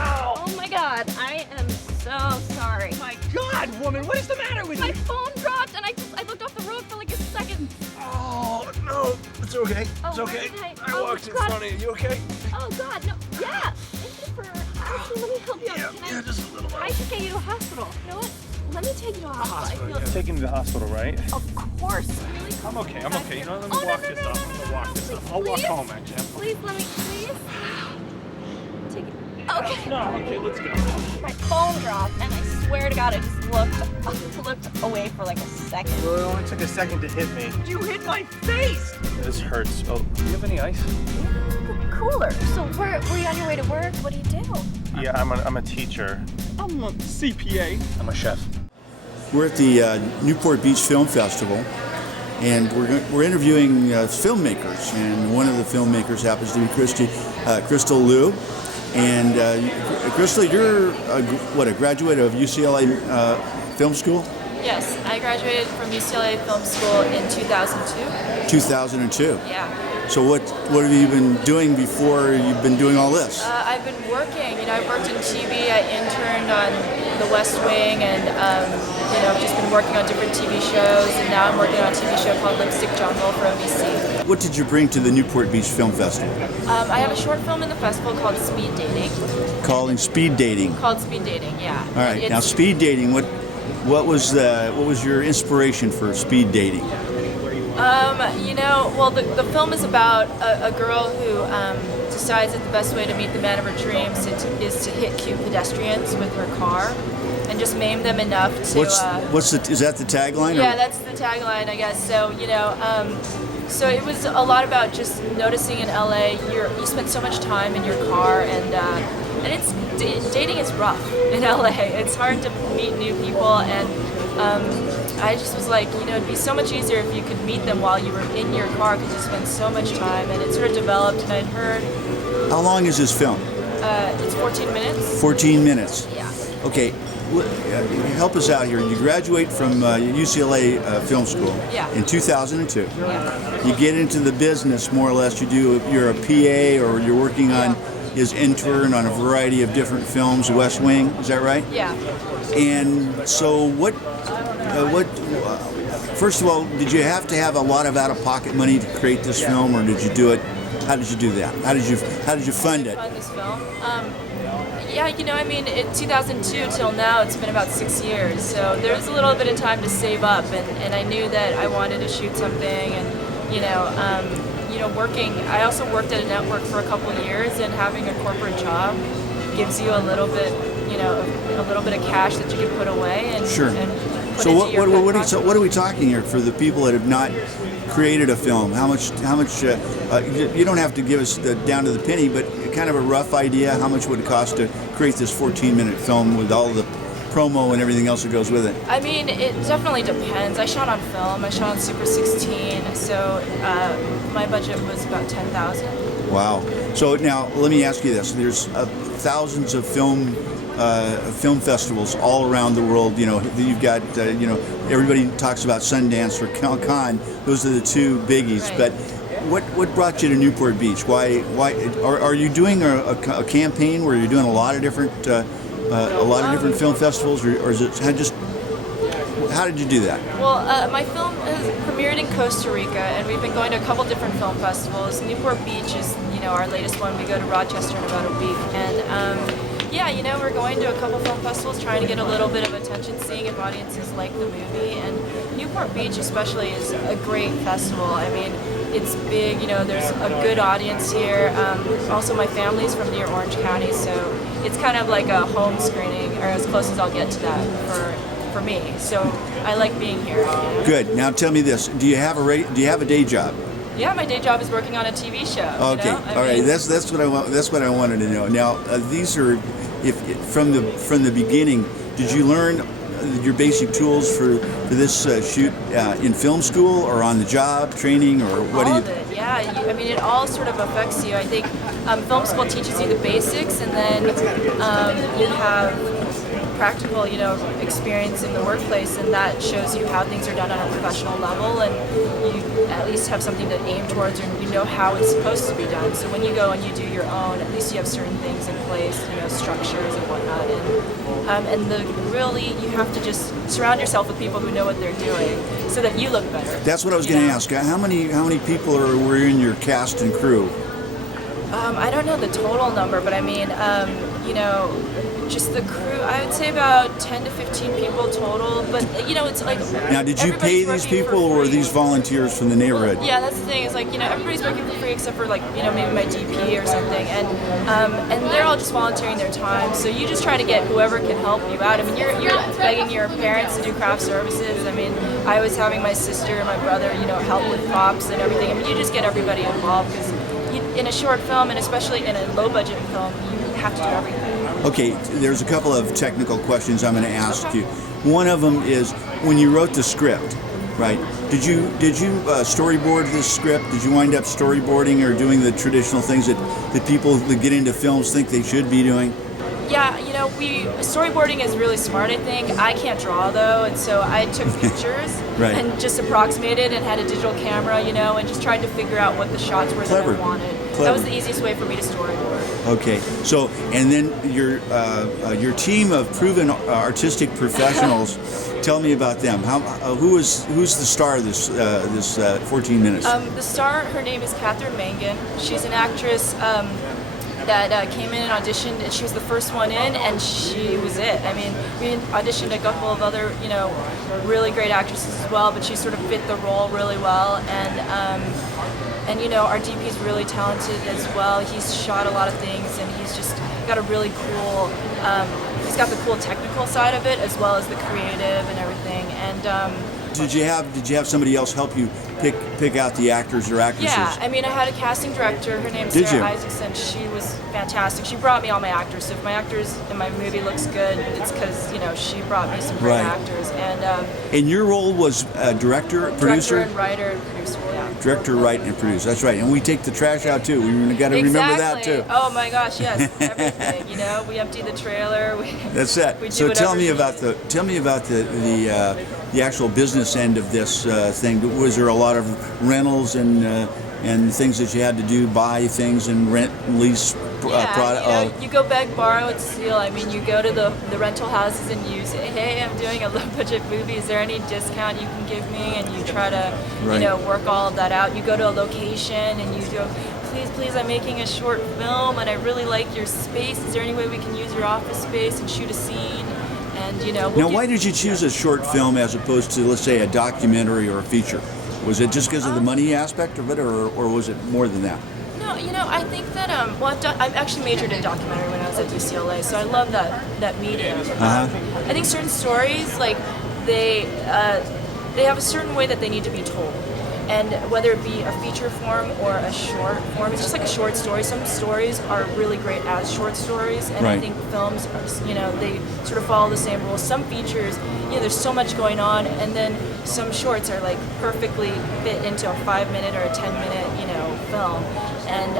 Oh my God, I am so sorry. My God, woman, what is the matter with My you? phone dropped and I looked off the road for like a second. Oh, no, it's okay. Oh, It's okay. where did I walked in front of you. You okay? Oh God, no. Yeah. Thank you for. Actually, let me help you out. Yeah, just a little bit. I should get you to a hospital. You know what? Let me take you to a hospital. I feel. Taking you to the hospital, right? Of course. Really? I'm okay. You know, let me Oh, walk no, this no, up. no, I'm no, gonna no, walk no, this up. please, I'll walk please. home, actually. Please let me. Please. Take it. Okay. No, okay, let's go. My phone dropped, and I swear to God, I just looked away for like a second. Well, it only took a second to hit me. You hit my face! This hurts. Oh, do you have any ice? The cooler. So were you on your way to work? What do you do? Yeah, I'm a teacher. I'm a CPA. I'm a chef. We're at the Newport Beach Film Festival, and we're interviewing filmmakers. And one of the filmmakers happens to be Crystal Liu. And Crystal, you're a graduate of UCLA Film School? Yes, I graduated from UCLA Film School in 2002. 2002. Yeah. So what have you been doing before you've been doing all this? I've been working. I worked in TV. I interned on The West Wing, and I've just been working on different TV shows. And now I'm working on a TV show called Lipstick Jungle for NBC. What did you bring to the Newport Beach Film Festival? I have a short film in the festival called Speed Dating. Speed dating. Called Speed Dating, yeah. All right. Now, speed dating. What was your inspiration for speed dating? The film is about a girl who decides that the best way to meet the man of her dreams is to hit cute pedestrians with her car and just maim them enough to. Is that the tagline? Yeah, that's the tagline, I guess. So so it was a lot about just noticing in LA. You spend so much time in your car, and dating is rough in LA. It's hard to meet new people, and I just was like, it'd be so much easier if you could meet them while you were in your car because you spend so much time, and it sort of developed, and I'd heard. How long is this film? It's 14 minutes. 14 minutes. Yeah. Okay, help us out here. You graduate from UCLA Film School in 2002. Yeah. You get into the business more or less. You're a PA, or you're working on his intern on a variety of different films. West Wing, is that right? Yeah. And so first of all, did you have to have a lot of out-of-pocket money to create this film, or did you do it? How did you do that? How did you fund it? Fund this film. In 2002 till now, it's been about 6 years. So there was a little bit of time to save up, and I knew that I wanted to shoot something, and working. I also worked at a network for a couple of years, and having a corporate job gives you a little bit of cash that you can put away and sure. And put So into your what are we talking here for the people that have not created a film? How much? You don't have to give us down to the penny, but kind of a rough idea. How much would it cost to create this 14-minute film with all the promo and everything else that goes with it? I mean, it definitely depends. I shot on film. I shot on Super 16, so my budget was about $10,000. Wow. So now let me ask you this: there's thousands of film festivals all around the world. You've got everybody talks about Sundance or Cannes. Those are the two biggies. Right. But what brought you to Newport Beach? Why are you doing a campaign where you're doing a lot of different film festivals, or is it just? How did you do that? Well, my film has premiered in Costa Rica, and we've been going to a couple different film festivals. Newport Beach is, our latest one. We go to Rochester in about a week, and we're going to a couple film festivals, trying to get a little bit of attention, seeing if audiences like the movie. And Newport Beach, especially, is a great festival. I mean, it's big. There's a good audience here. Also, my family's from near Orange County, so it's kind of like a home screening, or as close as I'll get to that for me. So I like being here. Good. Now tell me this: do you have a day job? Yeah, my day job is working on a TV show. Okay, all right. That's what I want. That's what I wanted to know. Now, these are, from the beginning, did you learn your basic tools for this shoot in film school, or on the job training, or what do you? All of it. Yeah. It all sort of affects you. I think film school teaches you the basics, and then you have practical, experience in the workplace, and that shows you how things are done on a professional level, and you at least have something to aim towards, and you know how it's supposed to be done. So when you go and you do your own, at least you have certain things in place, structures and whatnot, and really you have to just surround yourself with people who know what they're doing, so that you look better. That's what I was going to ask. How many people were in your cast and crew? I don't know the total number, but I mean, just the crew, I would say about 10 to 15 people total, but it's like... Now, did you pay these people, or were these volunteers from the neighborhood? Yeah, that's the thing, is everybody's working for free except for maybe my DP or something, and they're all just volunteering their time, so you just try to get whoever can help you out. I mean, you're begging your parents to do craft services. I mean, I was having my sister and my brother, help with props and everything. I mean, you just get everybody involved, because in a short film, and especially in a low-budget film, you have to do everything. Okay, there's a couple of technical questions I'm going to ask you. One of them is, when you wrote the script, right? Did you storyboard this script? Did you wind up storyboarding or doing the traditional things that people that get into films think they should be doing? Yeah, storyboarding is really smart, I think. I can't draw, though, and so I took pictures right. and just approximated and had a digital camera, and just tried to figure out what the shots were Clever. that I wanted. Clever. That was the easiest way for me to storyboard. Okay, so, and then your team of proven artistic professionals, tell me about them. Who's the star of this 14 minutes? The star, her name is Catherine Mangan. She's an actress that came in and auditioned, and she was the first one in, and she was it. I mean, we auditioned a couple of other, really great actresses as well, but she sort of fit the role really well, and our DP is really talented as well. He's shot a lot of things, and he's just got a really cool, he's got the cool technical side of it, as well as the creative and everything, and Did you have somebody else help you pick out the actors or actresses? Yeah, I mean, I had a casting director. Her name's Did Sarah you? Isaacson. She was fantastic. She brought me all my actors. So if my actors in my movie looks good, it's because she brought me some great Right. actors. And your role was director, producer? Director and writer and producer. Yeah. Director, write, and produce. That's right. And we take the trash out too. We got to remember that too. Oh my gosh, yes, everything. We empty the trailer. That's it. We do So tell whatever me we about need. tell me about the actual business end of this thing. Was there a lot of rentals and things that you had to do, buy things and rent and lease product? You go beg, borrow, and steal. I mean, you go to the rental houses and you say, hey, I'm doing a low-budget movie. Is there any discount you can give me? And you try to, Right. work all of that out. You go to a location and you go, please, I'm making a short film and I really like your space. Is there any way we can use your office space and shoot a scene? And, Now, why did you choose a short film as opposed to, let's say, a documentary or a feature? Was it just because of the money aspect of it, or was it more than that? No, I think that I've actually majored in documentary when I was at UCLA, so I love that medium. Uh-huh. I think certain stories, they have a certain way that they need to be told, and whether it be a feature form or a short form, it's just like a short story. Some stories are really great as short stories, and Right. I think films are, they sort of follow the same rules. Some features, there's so much going on, and then some shorts are perfectly fit into a 5-minute or a 10-minute, film, and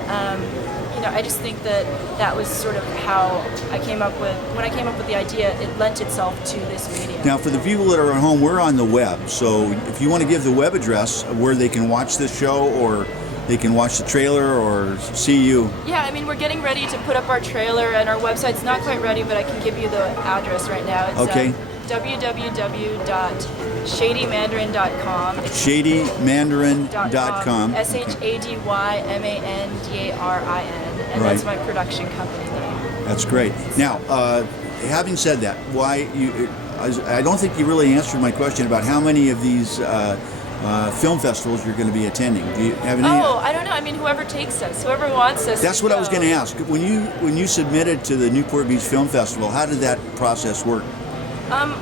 I just think that was sort of how I came up with, when I came up with the idea, it lent itself to this medium. Now, for the people that are at home, we're on the web, so if you want to give the web address where they can watch this show, or they can watch the trailer or see you. Yeah, I mean, we're getting ready to put up our trailer, and our website's not quite ready, but I can give you the address right now. It's Okay. www.shadymandarin.com. ShadyMandarin.com. ShadyMandarin, and Right. that's my production company name. That's great. Now, having said that, why you? I don't think you really answered my question about how many of these film festivals you're going to be attending. Do you have any? Oh, I don't know. I mean, whoever takes us, whoever wants us. That's what I was going to ask. When you submitted to the Newport Beach Film Festival, how did that process work?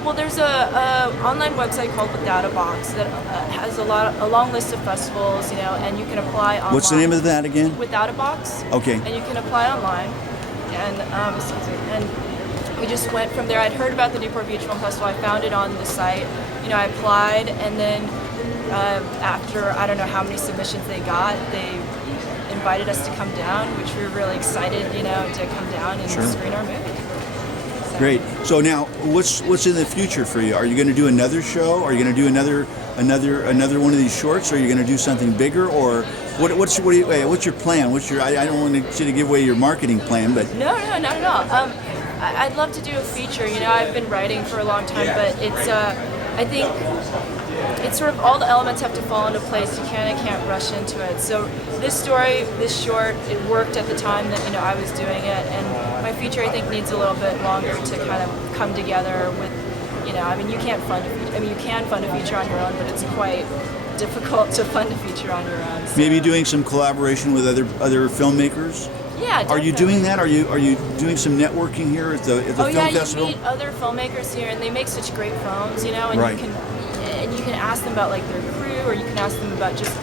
Well, there's a online website called Without a Box that has a long list of festivals, and you can apply online. What's the name of that again? Without a Box. Okay. And you can apply online, and and we just went from there. I'd heard about the Newport Beach Film Festival. I found it on the site. I applied, and then after I don't know how many submissions they got, they invited us to come down, which we were really excited, to come down and Sure. screen our movie. Great. So now, what's in the future for you? Are you going to do another show? Are you going to do another one of these shorts? Are you going to do something bigger, or what's your plan? I don't want you to give away your marketing plan, but No, not at all. I'd love to do a feature. You know, I've been writing for a long time, but it's I think it's sort of all the elements have to fall into place. You can't rush into it. So this story, this short, it worked at the time that I was doing it, and my feature I think needs a little bit longer to kind of come together with. I mean, you can't fund a feature. I mean, you can fund a feature on your own, but it's quite difficult to fund a feature on your own. So. Maybe doing some collaboration with other filmmakers. Yeah, definitely. Are you doing that? Are you doing some networking here at the film festival? You meet other filmmakers here, and they make such great films, and right. you can ask them about like their crew, or you can ask them about just,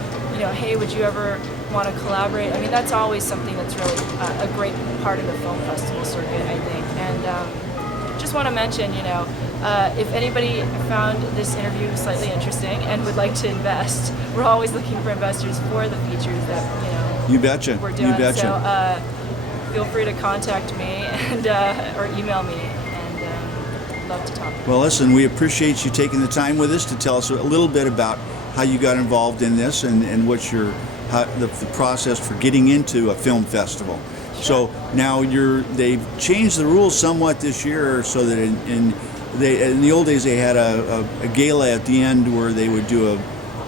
hey, would you ever want to collaborate? I mean, that's always something that's really a great part of the film festival circuit, I think. And just want to mention, if anybody found this interview slightly interesting and would like to invest, we're always looking for investors for the features that You betcha. we're doing. You betcha. So feel free to contact me and or email me, and love to talk. Well, listen, we appreciate you taking the time with us to tell us a little bit about how you got involved in this and what's the process for getting into a film festival. So now they've changed the rules somewhat this year, so that in the old days they had a gala at the end where they would do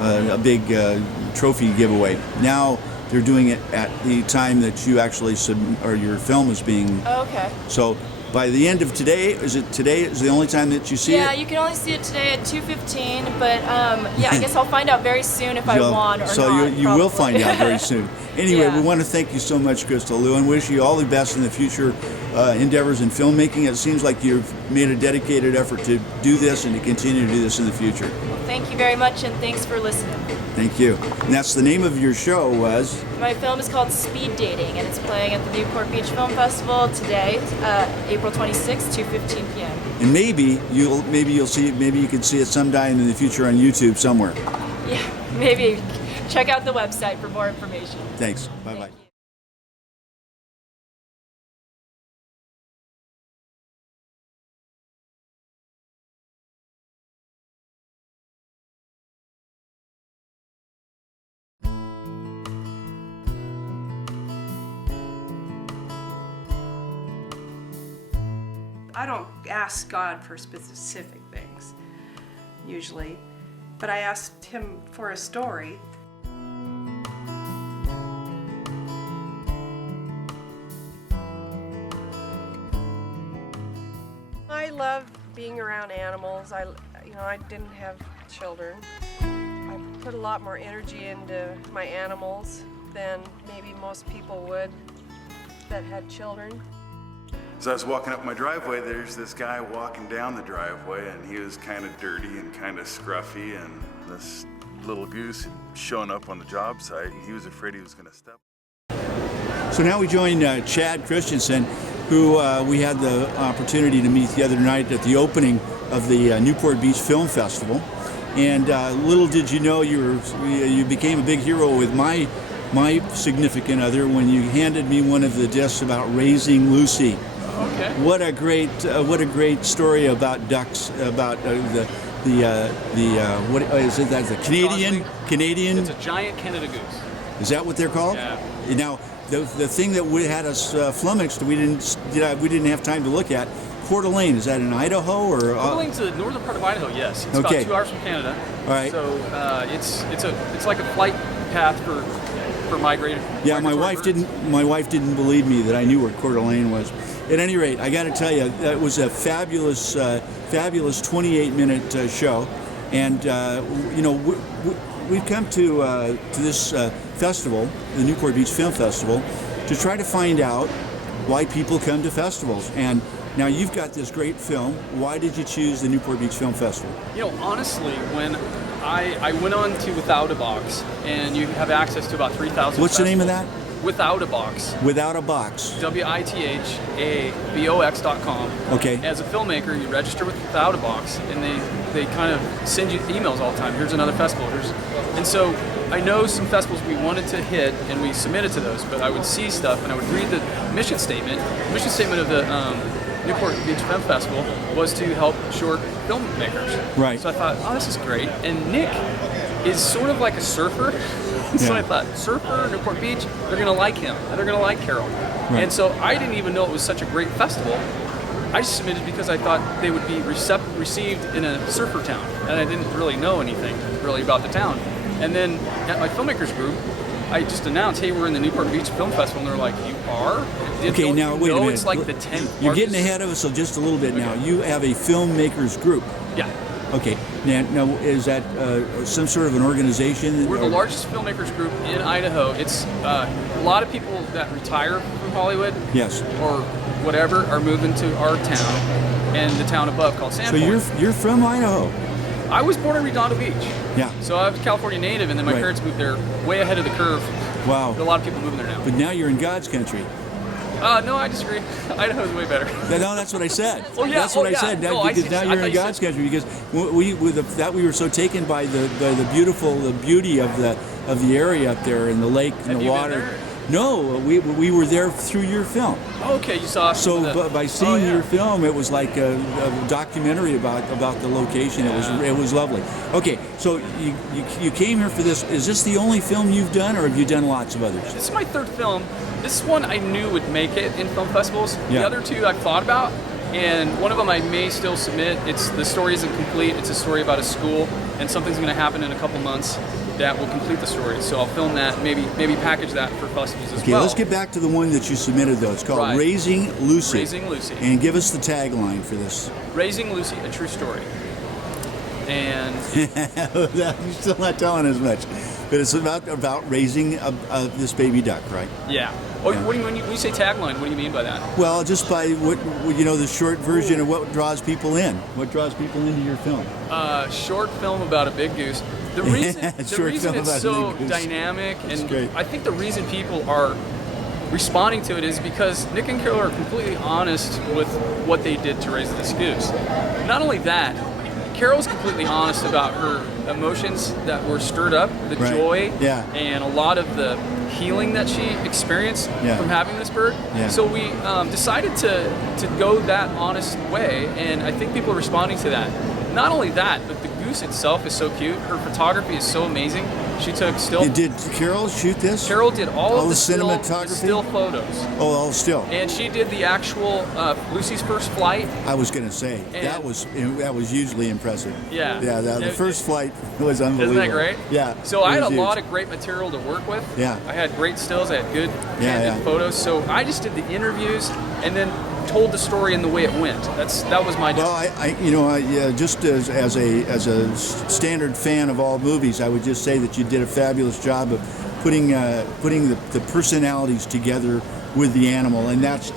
a big trophy giveaway. Now they're doing it at the time that you actually or your film is being. Oh, okay. So by the end of today, is the only time that you see it? Yeah, you can only see it today at 2:15. But I guess I'll find out very soon if I won or not. So you will find out very soon. Anyway, Yeah. we want to thank you so much, Crystal Lou, and wish you all the best in the future endeavors in filmmaking. It seems like you've made a dedicated effort to do this and to continue to do this in the future. Thank you very much, and thanks for listening. Thank you. And that's the name of your show was? My film is called Speed Dating, and it's playing at the Newport Beach Film Festival today, April 26th, 2:15 p.m. And maybe you can see it sometime in the future on YouTube somewhere. Yeah, maybe. Check out the website for more information. Thanks. Bye-bye. Thank you. I don't ask God for specific things, usually, but I asked him for a story. I love being around animals. I didn't have children. I put a lot more energy into my animals than maybe most people would that had children. As I was walking up my driveway, there's this guy walking down the driveway, and he was kind of dirty and kind of scruffy, and this little goose had shown up on the job site, and he was afraid he was going to step. So now we join Chad Christensen, who we had the opportunity to meet the other night at the opening of the Newport Beach Film Festival. And little did you know, you became a big hero with my significant other when you handed me one of the discs about raising Lucy. Okay. What a great story about ducks, about what is it? That's the Canadian. It's a giant Canada goose. Is that what they're called? Yeah. Now, the thing that had us flummoxed, we didn't have time to look at. Coeur d'Alene, is that in Idaho or? Coeur d'Alene's the northern part of Idaho. Yes, it's Okay. about 2 hours from Canada. All right. So it's like a flight path for migrating. Yeah, my wife didn't believe me that I knew where Coeur d'Alene was. At any rate, I got to tell you, that was a fabulous 28-minute show, and we've come to this festival, the Newport Beach Film Festival, to try to find out why people come to festivals. And now you've got this great film. Why did you choose the Newport Beach Film Festival? Honestly, when I went on to Without a Box, and you have access to about 3,000. What's the name of that? Without a Box. Without a Box. WITHABOX.com. Okay. As a filmmaker, you register with Without a Box, and they kind of send you emails all the time. Here's another festival. And so I know some festivals we wanted to hit, and we submitted to those. But I would see stuff, and I would read the mission statement. The mission statement of the Newport Beach Film Festival was to help short filmmakers. Right. So I thought, oh, this is great. And Nick is sort of like a surfer. So Yeah. I thought, surfer, Newport Beach, they're going to like him, and they're going to like Carol. Right. And so I didn't even know it was such a great festival. I submitted because I thought they would be received in a surfer town, and I didn't really know anything really about the town. And then at my filmmakers group, I just announced, hey, we're in the Newport Beach Film Festival, and they're like, you are? Okay, Don't now you wait a know minute. It's like the 10th You're getting largest- ahead of us just a little bit now. You have a filmmakers group. Yeah. Okay. Now is that some sort of an organization? We're the largest filmmakers group in Idaho. It's a lot of people that retire from Hollywood Yes. or whatever are moving to our town and the town above called So Sandpoint. you're from Idaho. I was born in Redondo Beach. Yeah. So I was a California native, and then my Right. parents moved there way ahead of the curve. Wow. There are a lot of people moving there now. But now you're in God's country. No, I disagree. Idaho's way better. No, that's what I said. Oh, yeah. That's what Oh, I yeah. said. No, I because see. now I you're thought in you God's said- country because we were so taken by the beauty of the area up there and the lake and Have the you been water. there? No, we were there through your film. Okay, you saw. So some of the- by seeing yeah. your film, it was like a documentary about the location. It was lovely. Okay, so you came here for this. Is this the only film you've done, or have you done lots of others? This is my third film. This one I knew would make it in film festivals. Yeah. The other two I've thought about, and one of them I may still submit. The story isn't complete. It's a story about a school, and something's going to happen in a couple months that will complete the story. So I'll film that, maybe package that for festivals as Okay, well. let's get back to the one that you submitted, though. It's called Right. Raising Lucy. Raising Lucy. And give us the tagline for this. Raising Lucy, a true story. And You're still not telling us much. But it's about raising this baby duck, right? yeah. Oh, Yeah. what do you, when you say tagline, what do you mean by that? Well, just by the short version of what draws people in. What draws people into your film? Short film about a big goose. The reason, Short film it's about a so big goose. dynamic, That's and great. I think the reason people are responding to it is because Nick and Carol are completely honest with what they did to raise this goose. Not only that, Carol's completely honest about her emotions that were stirred up, the Right. joy, Yeah. and a lot of the healing that she experienced Yeah. from having this bird. Yeah. So we decided to go that honest way, and I think people are responding to that. Not only that, but the goose itself is so cute. Her photography is so amazing. She took still. And did Carol shoot this? Carol did all of the the cinematography? still photos, Oh, all still. and she did the actual Lucy's first flight. I was going to say And- that was hugely impressive. Yeah. Yeah. The It- first flight was unbelievable. Isn't that great? Yeah. So I it had a was lot huge. of great material to work with. Yeah. I had great stills. I had good Yeah, candid yeah. photos. So I just did the interviews and then told the story in the way it went. That was my job. Well, just as a standard fan of all movies, I would just say that you did a fabulous job of putting the personalities together with the animal, and that's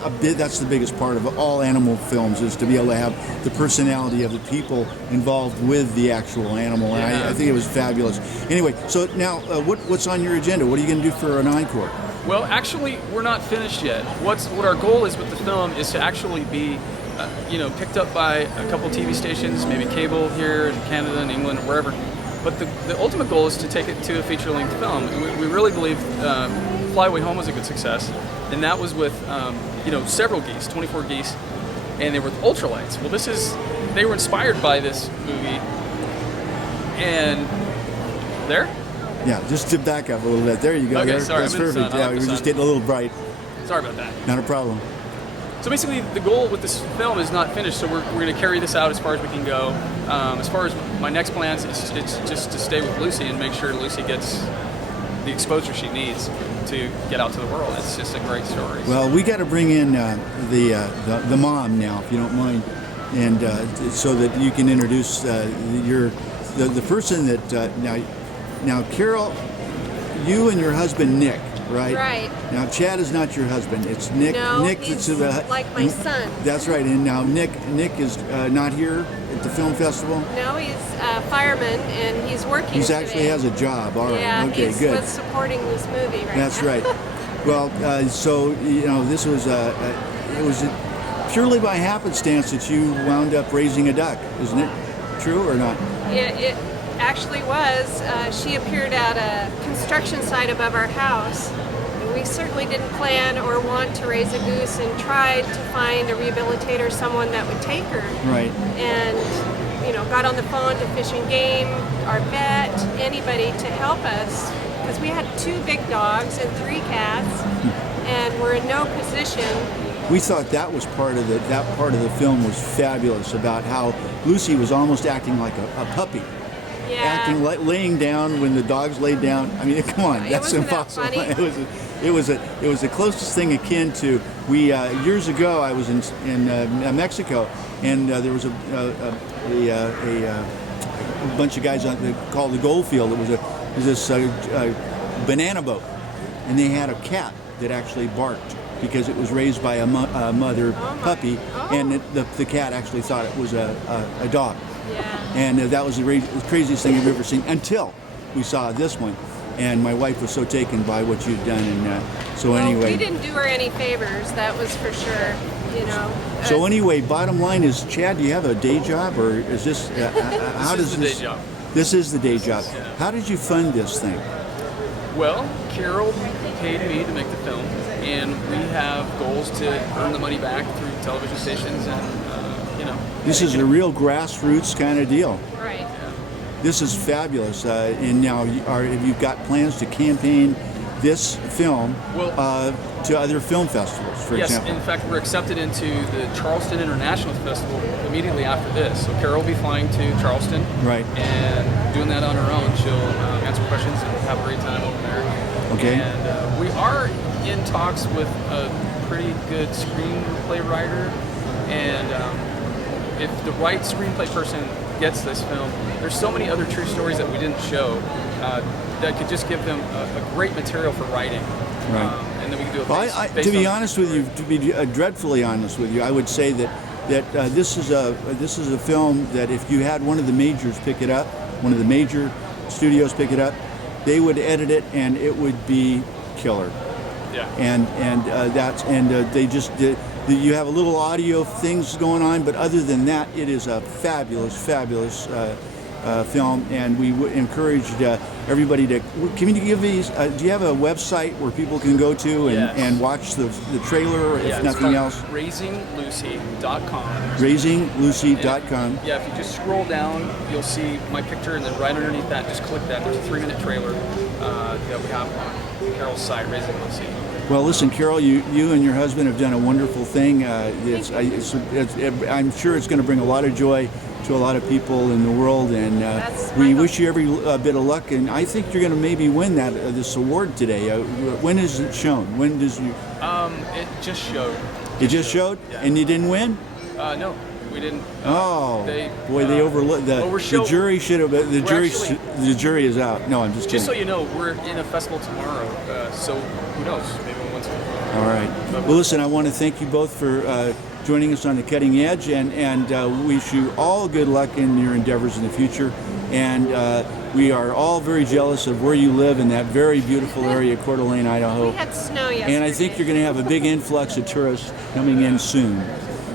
the biggest part of all animal films, is to be able to have the personality of the people involved with the actual animal. And Yeah. I think it was fabulous. Anyway, so now what's on your agenda? What are you going to do for an encore? Well, actually, we're not finished yet. What our goal is with the film is to actually be, picked up by a couple TV stations, maybe cable here in Canada and England or wherever. But the ultimate goal is to take it to a feature-length film. And we really believe Fly Away Home was a good success, and that was with several geese, 24 geese, and they were with ultralights. Well, they were inspired by this movie, and there. Yeah, just to back up a little bit. There you go. Okay, There. sorry, That's I'm in the perfect. sun. I Yeah, like we the were just sun. getting a little bright. Sorry about that. Not a problem. So basically, the goal with this film is not finished, so we're going to carry this out as far as we can go. As far as my next plans, it's just to stay with Lucy and make sure Lucy gets the exposure she needs to get out to the world. It's just a great story. Well, we got to bring in the mom now, if you don't mind, and so that you can introduce the person that now Carol, you and your husband Nick, right? Right. Now Chad is not your husband. It's Nick. No, Nick he's that's like my son. That's right. And now Nick is not here at the film festival. No, he's a fireman and he's working He today. actually has a job. All right. Yeah, Okay. he's Good. what's supporting this movie right That's now. right. Well, so this was it was purely by happenstance that you wound up raising a duck, isn't it? True or not? It actually was. She appeared at a construction site above our house. we certainly didn't plan or want to raise a goose, and tried to find a rehabilitator, someone that would take her. Right. And got on the phone to Fish and Game, our vet, anybody to help us, because we had 2 big dogs and 3 cats, and we're in no position. We thought that was part of the film was fabulous, about how Lucy was almost acting like a puppy. Yeah. Acting like laying down when the dogs laid down. I mean, come on, that's Wasn't that impossible. funny? It was the closest thing akin to years ago. I was in Mexico, and there was a bunch of guys called the Goldfield. It was this banana boat, and they had a cat that actually barked because it was raised by a mother puppy, and the cat actually thought it was a dog. Yeah. And that was the craziest thing I've ever seen until we saw this one. And my wife was so taken by what you'd done. And anyway. We didn't do her any favors, that was for sure, So anyway, bottom line is, Chad, do you have a day job, or is this, how This is the day job. This is the day job. Yeah. How did you fund this thing? Well, Carol paid me to make the film, and we have goals to earn the money back through television stations and, This is a real grassroots kind of deal. Right. This is fabulous. And now, have you got plans to campaign this film to other film festivals, for yes, example? in fact, we're accepted into the Charleston International Festival immediately after this. So Carol will be flying to Charleston, Right. and doing that on her own. She'll answer questions and have a great time over there. Okay. And we are in talks with a pretty good screenplay writer, and if the right screenplay person gets this film, there's so many other true stories that we didn't show that could just give them a great material for writing. Right. And then we can do it Well, based to be on honest with you, to be dreadfully honest with you, I would say that this is a film that if you had one of the majors pick it up, one of the major studios pick it up, they would edit it and it would be killer. Yeah. They just did. You have a little audio things going on, but other than that, it is a fabulous film, and we encourage everybody to. Can you give me? Do you have a website where people can go to and watch the trailer, if nothing else? RaisingLucy.com. RaisingLucy.com. Yeah, if you just scroll down, you'll see my picture, and then right underneath that, just click that. There's a 3-minute trailer that we have on Carol's site, Raising Lucy. Well, listen, Carol, you and your husband have done a wonderful thing. I'm sure it's going to bring a lot of joy to a lot of people in the world, and we wish you every bit of luck. And I think you're going to maybe win this award today. When is it shown? When does you? It just showed. It just showed, Yeah. and you didn't win. No, we didn't. They overlooked the jury should have. The jury is out. No, I'm just kidding. Just so you know, we're in a festival tomorrow, so who knows? Maybe we'll win something. All right. Well, listen, I want to thank you both for joining us on The Cutting Edge, and wish you all good luck in your endeavors in the future. And we are all very jealous of where you live in that very beautiful area, Coeur d'Alene, Idaho. We had snow yesterday. And I think you're going to have a big influx of tourists coming in soon.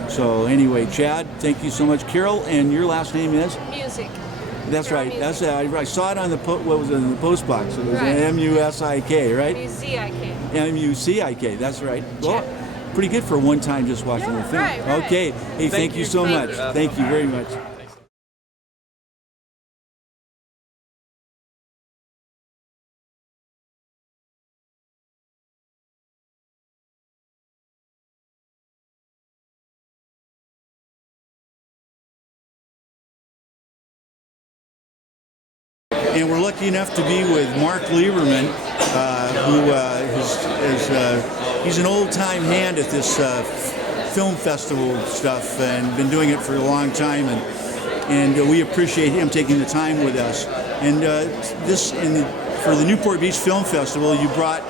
So anyway, Chad, thank you so much. Carol, and your last name is? Music. That's Carol right. Music. I saw it on the what was it, in the post box. It was Right. M-U-S-I-K, right? M-U-C-I-K. M-U-C-I-K. That's right. Well, pretty good for one time just watching the film. right. Okay. Hey, thank you so much. Thank you very much. And we're lucky enough to be with Mark Lieberman, he's an old-time hand at this film festival stuff and been doing it for a long time, and we appreciate him taking the time with us. And for the Newport Beach Film Festival, you brought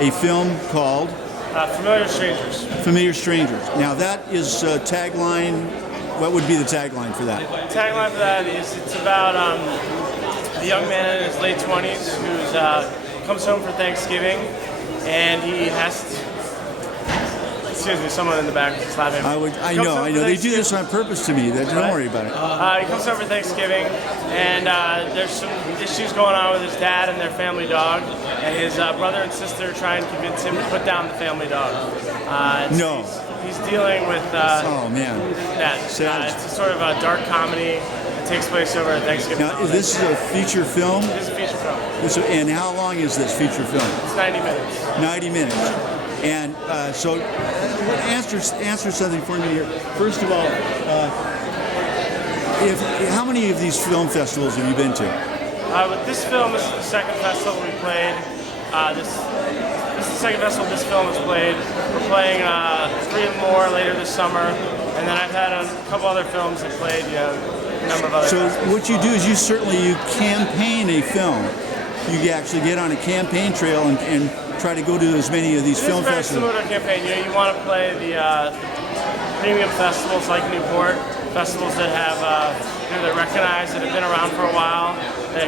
a film called Familiar Strangers. Familiar Strangers. Now that is tagline. What would be the tagline for that? The tagline for that is it's about a young man in his late 20s who comes home for Thanksgiving, and he has to, excuse me, someone in the back is laughing. I know. They do this on purpose to me. Don't worry about it. He comes over for Thanksgiving, and there's some issues going on with his dad and their family dog, and his brother and sister try and convince him to put down the family dog. No. He's dealing with Oh man. that. It's a sort of a dark comedy. It takes place over at Thanksgiving. Now, this is a feature film. This is a feature film. And how long is this feature film? It's 90 minutes. 90 minutes. And so, answer something for me here. First of all, how many of these film festivals have you been to? With this film, this is the second festival we played. This is the second festival this film has played. We're playing 3 more later this summer, and then I've had a couple other films that played. A number of other. So what you do is you campaign a film. You actually get on a campaign trail and try to go to as many of these film festivals. It's very similar to a campaign. You want to play the premium festivals like Newport, festivals that have they're recognized, that have been around for a while, they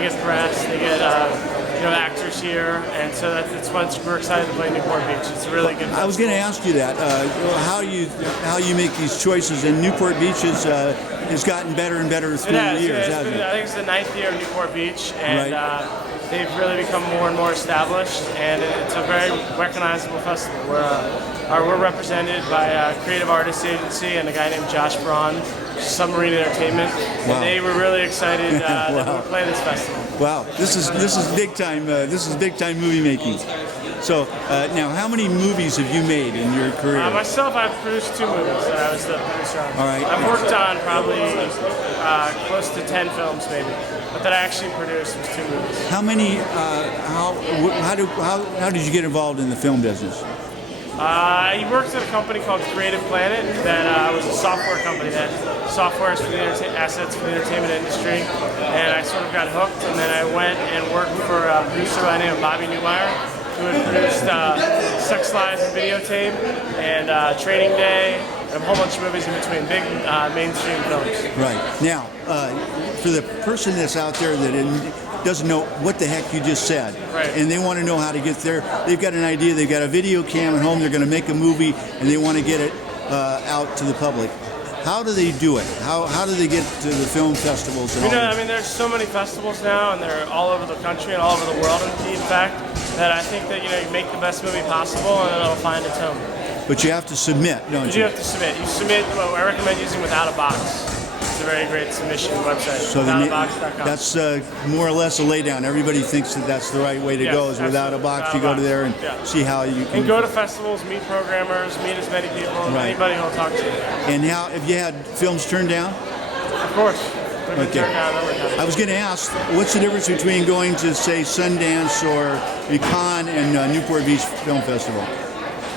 get press, they get actors here, and so that's why we're excited to play Newport Beach. It's a really good festival. I was going to ask you that, how you make these choices, and Newport Beach has gotten better and better through the years, hasn't it? I think it's the 9th year of Newport Beach, and they've really become more and more established, and it's a very recognizable festival. We're represented by a creative artists agency and a guy named Josh Braun, Submarine Entertainment. Wow. And they were really excited that we'll play this festival. Wow, this is big time. This is big time movie making. So now, how many movies have you made in your career? Myself, I've produced 2 movies that I was the producer on. All right. I've worked on probably close to 10 films, maybe, but that I actually produced was 2 movies. How many? How did you get involved in the film business? I worked at a company called Creative Planet that was a software company that software is for the assets for the entertainment industry, and I sort of got hooked, and then I went and worked for a producer by the name of Bobby Newmeyer, who had produced Sex Lives and Videotape and Training Day and a whole bunch of movies in between, big mainstream films. Right. Now, for the person that's out there that doesn't know what the heck you just said, and they want to know how to get there, they've got an idea, they've got a video cam at home, they're going to make a movie, and they want to get it out to the public. How do they do it? How do they get to the film festivals? And I mean, there's so many festivals now, and they're all over the country and all over the world, in fact, that I think that you make the best movie possible, and it'll find its home. But you have to submit, don't you? You have to submit. You submit. Well, I recommend using Without a Box. It's a very great submission website. So withoutabox.com. That's more or less a laydown. Everybody thinks that that's the right way to go. Is Without a Box. You go to there and see how you can. And go to festivals, meet programmers, meet as many people, anybody who'll talk to you. And how have you had films turned down? Of course. Okay. I was going to ask, what's the difference between going to, say, Sundance or Cannes and Newport Beach Film Festival?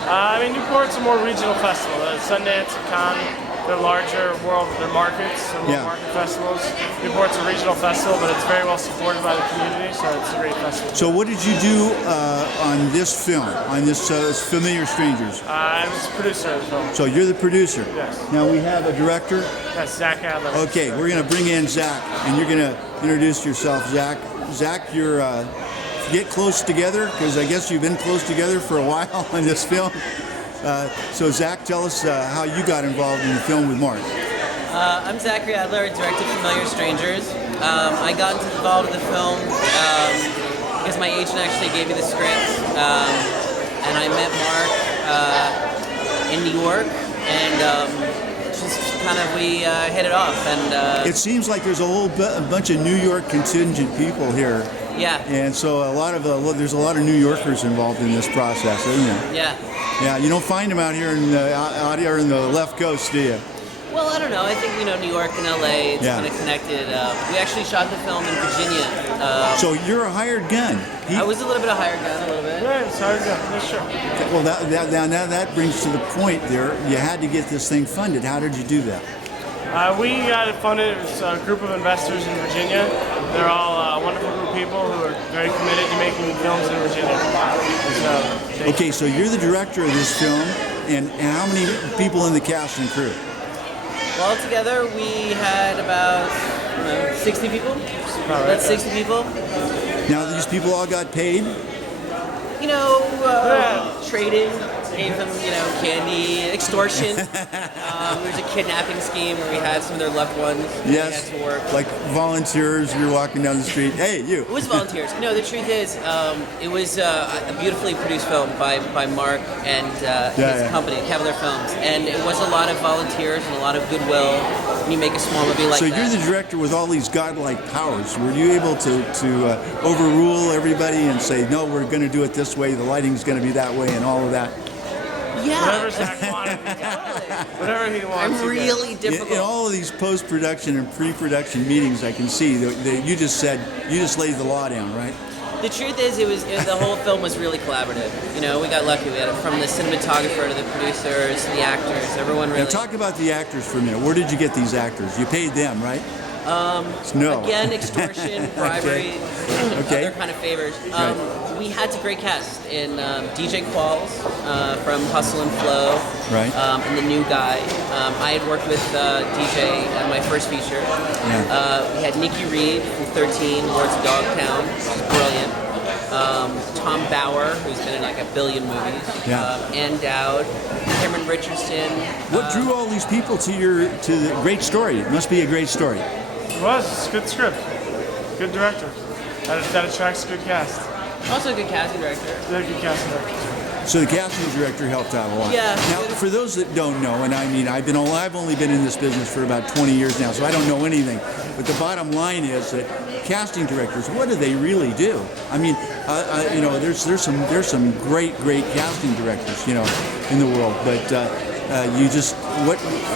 I mean, Newport's a more regional festival. Sundance and Cannes, they're larger world, they're markets, they're more market festivals. Newport's a regional festival, but it's very well supported by the community, so it's a great festival. So what did you do on this film, on this Familiar Strangers? I was the producer of the film. So you're the producer? Yes. Now we have a director? That's Zach Adler. Okay, we're going to bring in Zach, and you're going to introduce yourself, Zach. Zach, you're get close together, because I guess you've been close together for a while on this film. So Zach, tell us how you got involved in the film with Mark. I'm Zachary Adler, I directed Familiar Strangers. I got involved in the film because my agent actually gave me the script, and I met Mark in New York, and just kind of we hit it off. And it seems like there's a whole bunch of New York contingent people here. Yeah. And so there's a lot of New Yorkers involved in this process, isn't there? Yeah. Yeah, you don't find them out here in the left coast, do you? Well, I don't know. I think New York and LA, it's kind of connected. We actually shot the film in Virginia. So you're a hired gun. I was a little bit of hired gun, a little bit. Yeah, it's hired gun. Yeah, sure. Well, that brings to the point there. You had to get this thing funded. How did you do that? We got it funded. It was a group of investors in Virginia. They're all a wonderful group of people who are very committed to making films in Virginia. Okay, so you're the director of this film, and how many people in the cast and crew? Well, together we had about 60 people. About 60 people. Now these people all got paid? Trading. Gave them, candy, extortion. There was a kidnapping scheme where we had some of their loved ones. Yes, Had to work. like volunteers. You're walking down the street. Hey, you. It was volunteers. No, the truth is, it was a beautifully produced film by Mark and his company, Cavalier Films, and it was a lot of volunteers and a lot of goodwill when you make a small movie like So that. you're the director with all these godlike powers. Were you able to overrule everybody and say, no, we're going to do it this way, the lighting's going to be that way, and all of that? Whatever Yeah. Zach wanted, whatever he wants. I'm really difficult. In all of these post-production and pre-production meetings, I can see that you just laid the law down, right? The truth is, the whole film was really collaborative. We got lucky. We had it from the cinematographer to the producers, the actors, everyone really. Now talk about the actors for a minute. Where did you get these actors? You paid them, right? No. Again, extortion, bribery, Okay. other kind of favors. Right. We had a great cast in DJ Qualls from Hustle and Flow, Right. And the new guy. I had worked with DJ on my first feature. Yeah. We had Nikki Reed from 13, Lords of Dogtown, which is brilliant. Tom Bauer, who's been in like a billion movies. Yeah. Ann Dowd, Cameron Richardson. What drew all these people to the great story? It must be a great story. It was. It's a good script. Good director. That attracts a good cast. Also a good casting director. Really good casting director. So the casting director helped out a lot. Yeah. Now, for those that don't know, and I mean, I've only been in this business for about 20 years now, so I don't know anything. But the bottom line is that casting directors, what do they really do? I mean, there's some great casting directors, in the world. But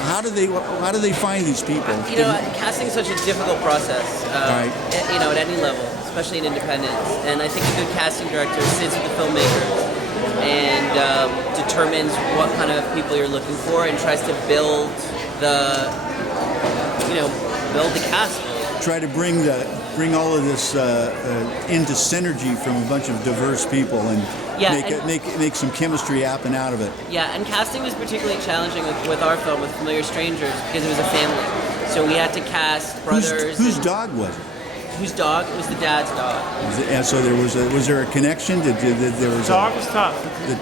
how do they find these people? Casting is such a difficult process. Right. At any level, especially in independence. And I think a good casting director sits with the filmmakers and determines what kind of people you're looking for and tries to build the cast. Try to bring all of this into synergy from a bunch of diverse people and make some chemistry happen out of it. Yeah, and casting was particularly challenging with our film, with Familiar Strangers, because it was a family. So we had to cast brothers. Whose dog was it? Whose dog? It was the dad's dog. And so was there a connection? There was Dog was tough.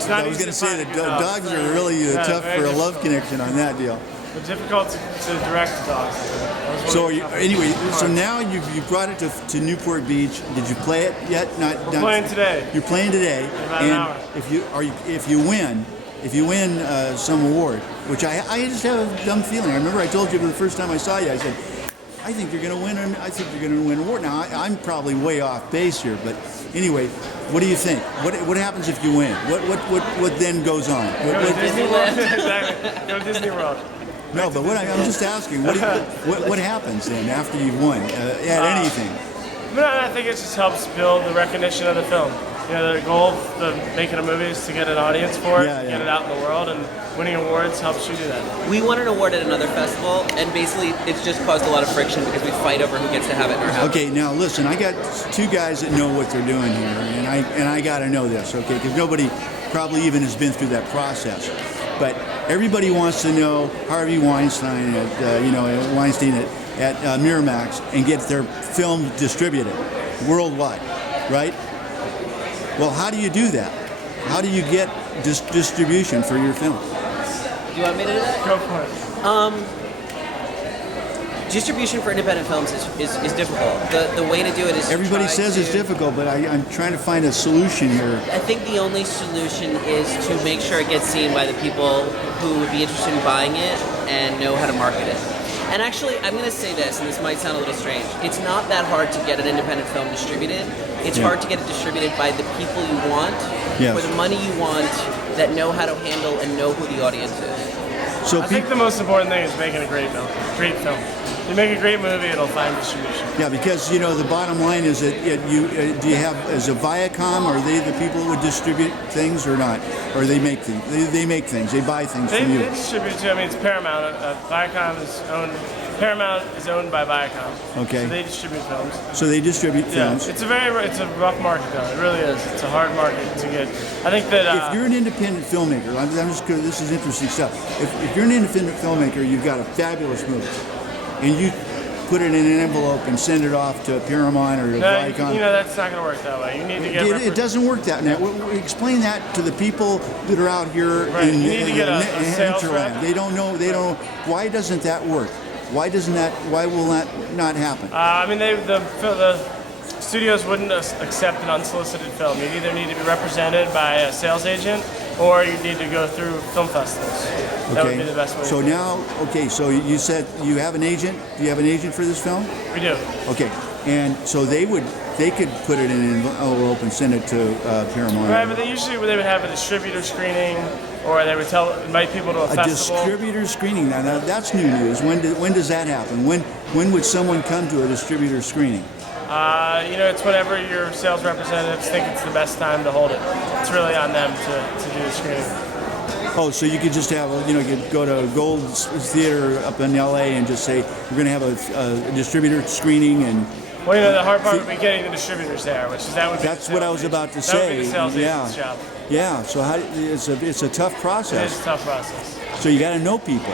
I was going to say that dogs are really tough for a love connection on that deal. But difficult to direct dogs. So so now you brought it to Newport Beach. Did you play it yet? We're playing today. You're playing today, about an hour. if you win some award, which I just have a dumb feeling. I remember I told you the first time I saw you, I said, I think you're going to win. I think you're going to win an award. Now I'm probably way off base here, but anyway, what do you think? What happens if you win? What then goes on? Go to Disney World. Exactly. Go to Disney World. No, but I'm just asking, what happens then after you've won at anything? I think it just helps build the recognition of the film. The goal of making a movie is to get an audience for it, get it out in the world, and winning awards helps you do that. We won an award at another festival, and basically it's just caused a lot of friction because we fight over who gets to have it in our house. Okay, now listen, I got two guys that know what they're doing here, and I got to know this, okay? Because nobody probably even has been through that process. But everybody wants to know Harvey Weinstein at Miramax and get their film distributed worldwide, right? Well, how do you do that? How do you get distribution for your film? Do you want me to do that? Go for it. Distribution for independent films is difficult. The way to do it is everybody says it's difficult, but I'm trying to find a solution here. I think the only solution is to make sure it gets seen by the people who would be interested in buying it and know how to market it. And actually, I'm going to say this, and this might sound a little strange. It's not that hard to get an independent film distributed. It's hard to get it distributed by the people you want, for the money you want, that know how to handle and know who the audience is. So I think the most important thing is making a great film. If you make a great movie, it'll find distribution. Yeah, because the bottom line is that do you have as a Viacom? Are they the people who would distribute things or not? Or they make things? They make things. They buy things from you. They distribute too. I mean, it's Paramount. Viacom is owned. Paramount is owned by Viacom. Okay. So they distribute films. So they distribute films. It's a rough market though. It really is. It's a hard market to get. I think that if you're an independent filmmaker, this is interesting stuff. If you're an independent filmmaker, you've got a fabulous movie, and put it in an envelope and send it off to Paramount or to No, Viacom. you know, that's not going to work that way. You need to get It doesn't work that way. Explain that to the people that are out here Right, in you need to get a sales hinterland. rep. They don't know. They don't. Why doesn't that work? Why will that not happen? I mean, the studios wouldn't accept an unsolicited film. You'd either need to be represented by a sales agent, or you need to go through film festivals. That would be the best way. So to do now, okay. So you said you have an agent. Do you have an agent for this film? it. We do. Okay. And so they could put it in an envelope and send it to Paramount. Right, but they would have a distributor screening, or they would invite people to a A festival. distributor screening. Now that's new news. When does that happen? When would someone come to a distributor screening? You know, it's whenever your sales representatives think it's the best time to hold it. It's really on them to do the screening. Oh, so you could just have, you could go to Gold's Theater up in LA and just say, we're going to have a distributor screening and... Well, you know, the hard part would be getting the distributors there, That's what I was about to That say. would be the sales agent's job. Yeah, so it's a tough It process. is a tough process. So you got to know people.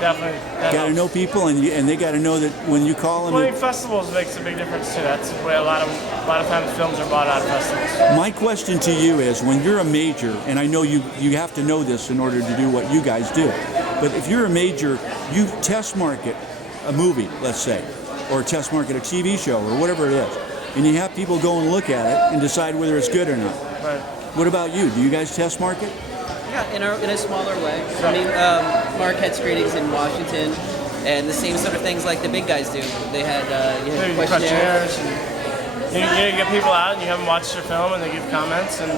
Definitely. You got to know people, and they got to know that when you call them... Playing festivals makes a big difference too. That's where a lot of times films are bought out of festivals. My question to you is, when you're a major, and I know you have to know this in order to do what you guys do, but if you're a major, you test market a movie, let's say, or test market a TV show or whatever it is, and you have people go and look at it and decide whether it's good or not. Right. What about you? Do you guys test market? Yeah, in a smaller way. I mean, Mark had screenings in Washington, and the same sort of things like the big guys do. They had questionnaires. You get people out and you have them watch your film and they give comments and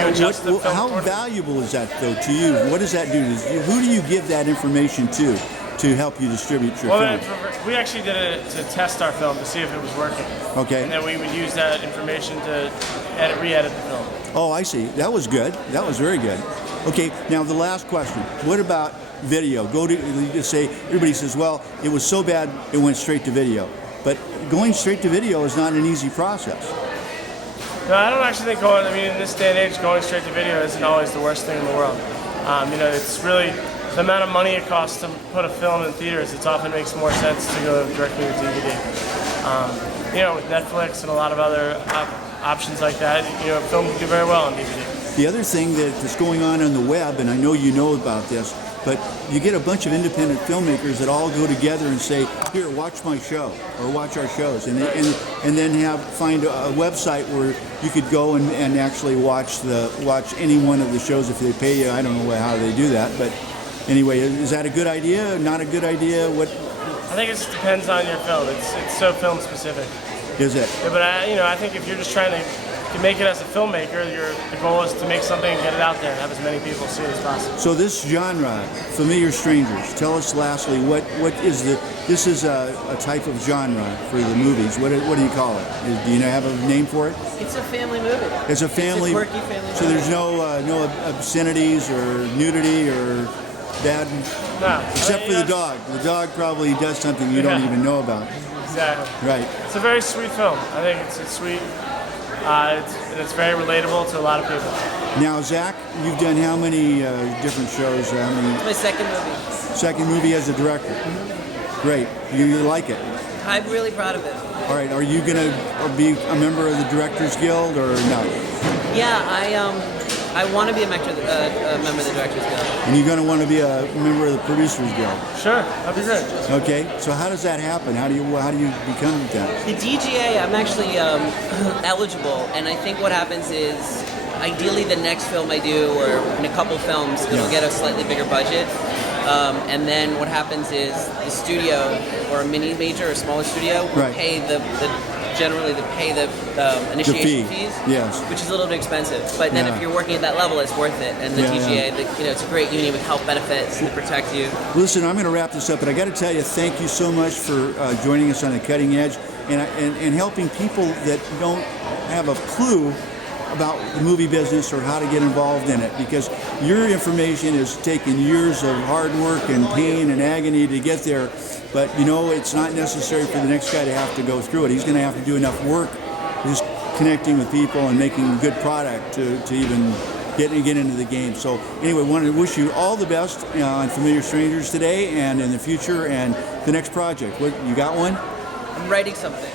you adjust the film. How valuable is that, though, to you? What does that do? Who do you give that information to help you distribute your film? We actually did it to test our film to see if it was working. Okay. And then we would use that information to re-edit the film. Oh, I see. That was good. That was very good. Okay, now the last question. What about video? You just say, everybody says, well, it was so bad it went straight to video. But going straight to video is not an easy process. No, I don't actually think in this day and age, going straight to video isn't always the worst thing in the world. It's really the amount of money it costs to put a film in theaters. It often makes more sense to go directly to DVD. With Netflix and a lot of other options like that, film can do very well on DVD. The other thing that's going on the web, and I know you know about this, but you get a bunch of independent filmmakers that all go together and say, here, watch my show, or watch our shows, and then find a website where you could go and actually watch any one of the shows if they pay you. I don't know how they do that, but anyway, is that a good idea? Not a good idea? What? I think it just depends on your film. It's so film specific. Is it? Yeah, but I think if you're just trying to make it as a filmmaker, the goal is to make something and get it out there and have as many people see it as possible. So this genre, familiar strangers. Tell us lastly, what is this is a type of genre for the movies. What do you call it? Do you have a name for it? It's a family movie. It's a family. It's a quirky family so movie. there's no obscenities or nudity or bad. No. Except for the dog. The dog probably does something you don't even know about. Exactly. Right. It's a very sweet film. I think it's sweet. It's very relatable to a lot of people. Now, Zach, you've done how many different shows? How many? It's my second movie. Second movie as a director. Great. You like it? I'm really proud of it. All right. Are you going to be a member of the Directors Guild or not? Yeah, I want to be a member of the Directors Guild. And you're going to want to be a member of the Producers Guild. Sure, that'd be great. Okay. So how does that happen? How do you become that? The DGA, I'm actually eligible, and I think what happens is, ideally the next film I do, or in a couple films, it'll get a slightly bigger budget. And then what happens is the studio, or a mini major or smaller studio, will pay generally pay the initiation fees, yes, which is a little bit expensive. But then if you're working at that level, it's worth it. And the DGA, it's a great union with health benefits to protect you. Listen, I'm going to wrap this up, but I got to tell you, thank you so much for joining us on The Cutting Edge and helping people that don't have a clue about the movie business or how to get involved in it, because your information has taken years of hard work and pain and agony to get there, but it's not necessary for the next guy to have to go through it. He's going to have to do enough work just connecting with people and making a good product to even get into the game. So anyway, want to wish you all the best on Familiar Strangers today and in the future and the next project. What, you got one? I'm writing something.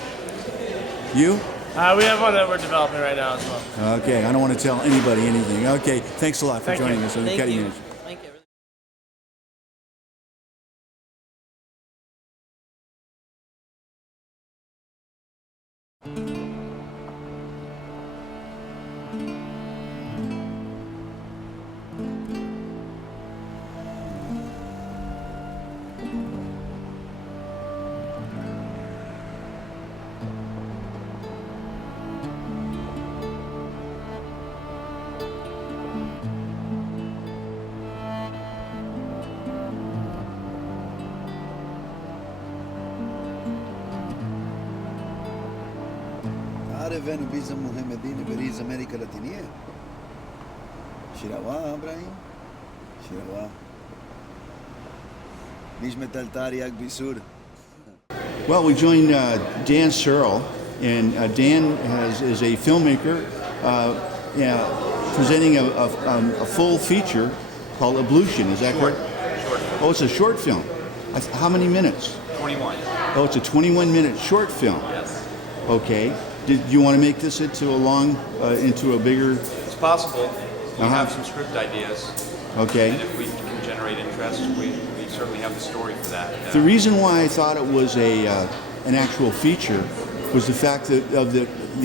You? We have one that we're developing right now as well. Okay, I don't want to tell anybody anything. Okay, thanks a lot for Thank you. joining us on the Thank Cutting you. Edge. Thank you. عارف انه بيزا مهمة ديني بريز امريكا اللاتينية شراوها ابراهيم شراوها مش مثل تاريخ بيسور. Well, we joined Dan Searle, and Dan is a filmmaker presenting a full feature called Ablution. Is that correct? Short. Oh, it's a short film. How many minutes? 21. Oh, it's a 21-minute short film. Yes. Okay. Did you want to make this into a bigger? It's possible. We Uh-huh. have some script ideas. Okay. And if we can generate interest, we certainly have the story for that. The reason why I thought it was an actual feature was the fact that of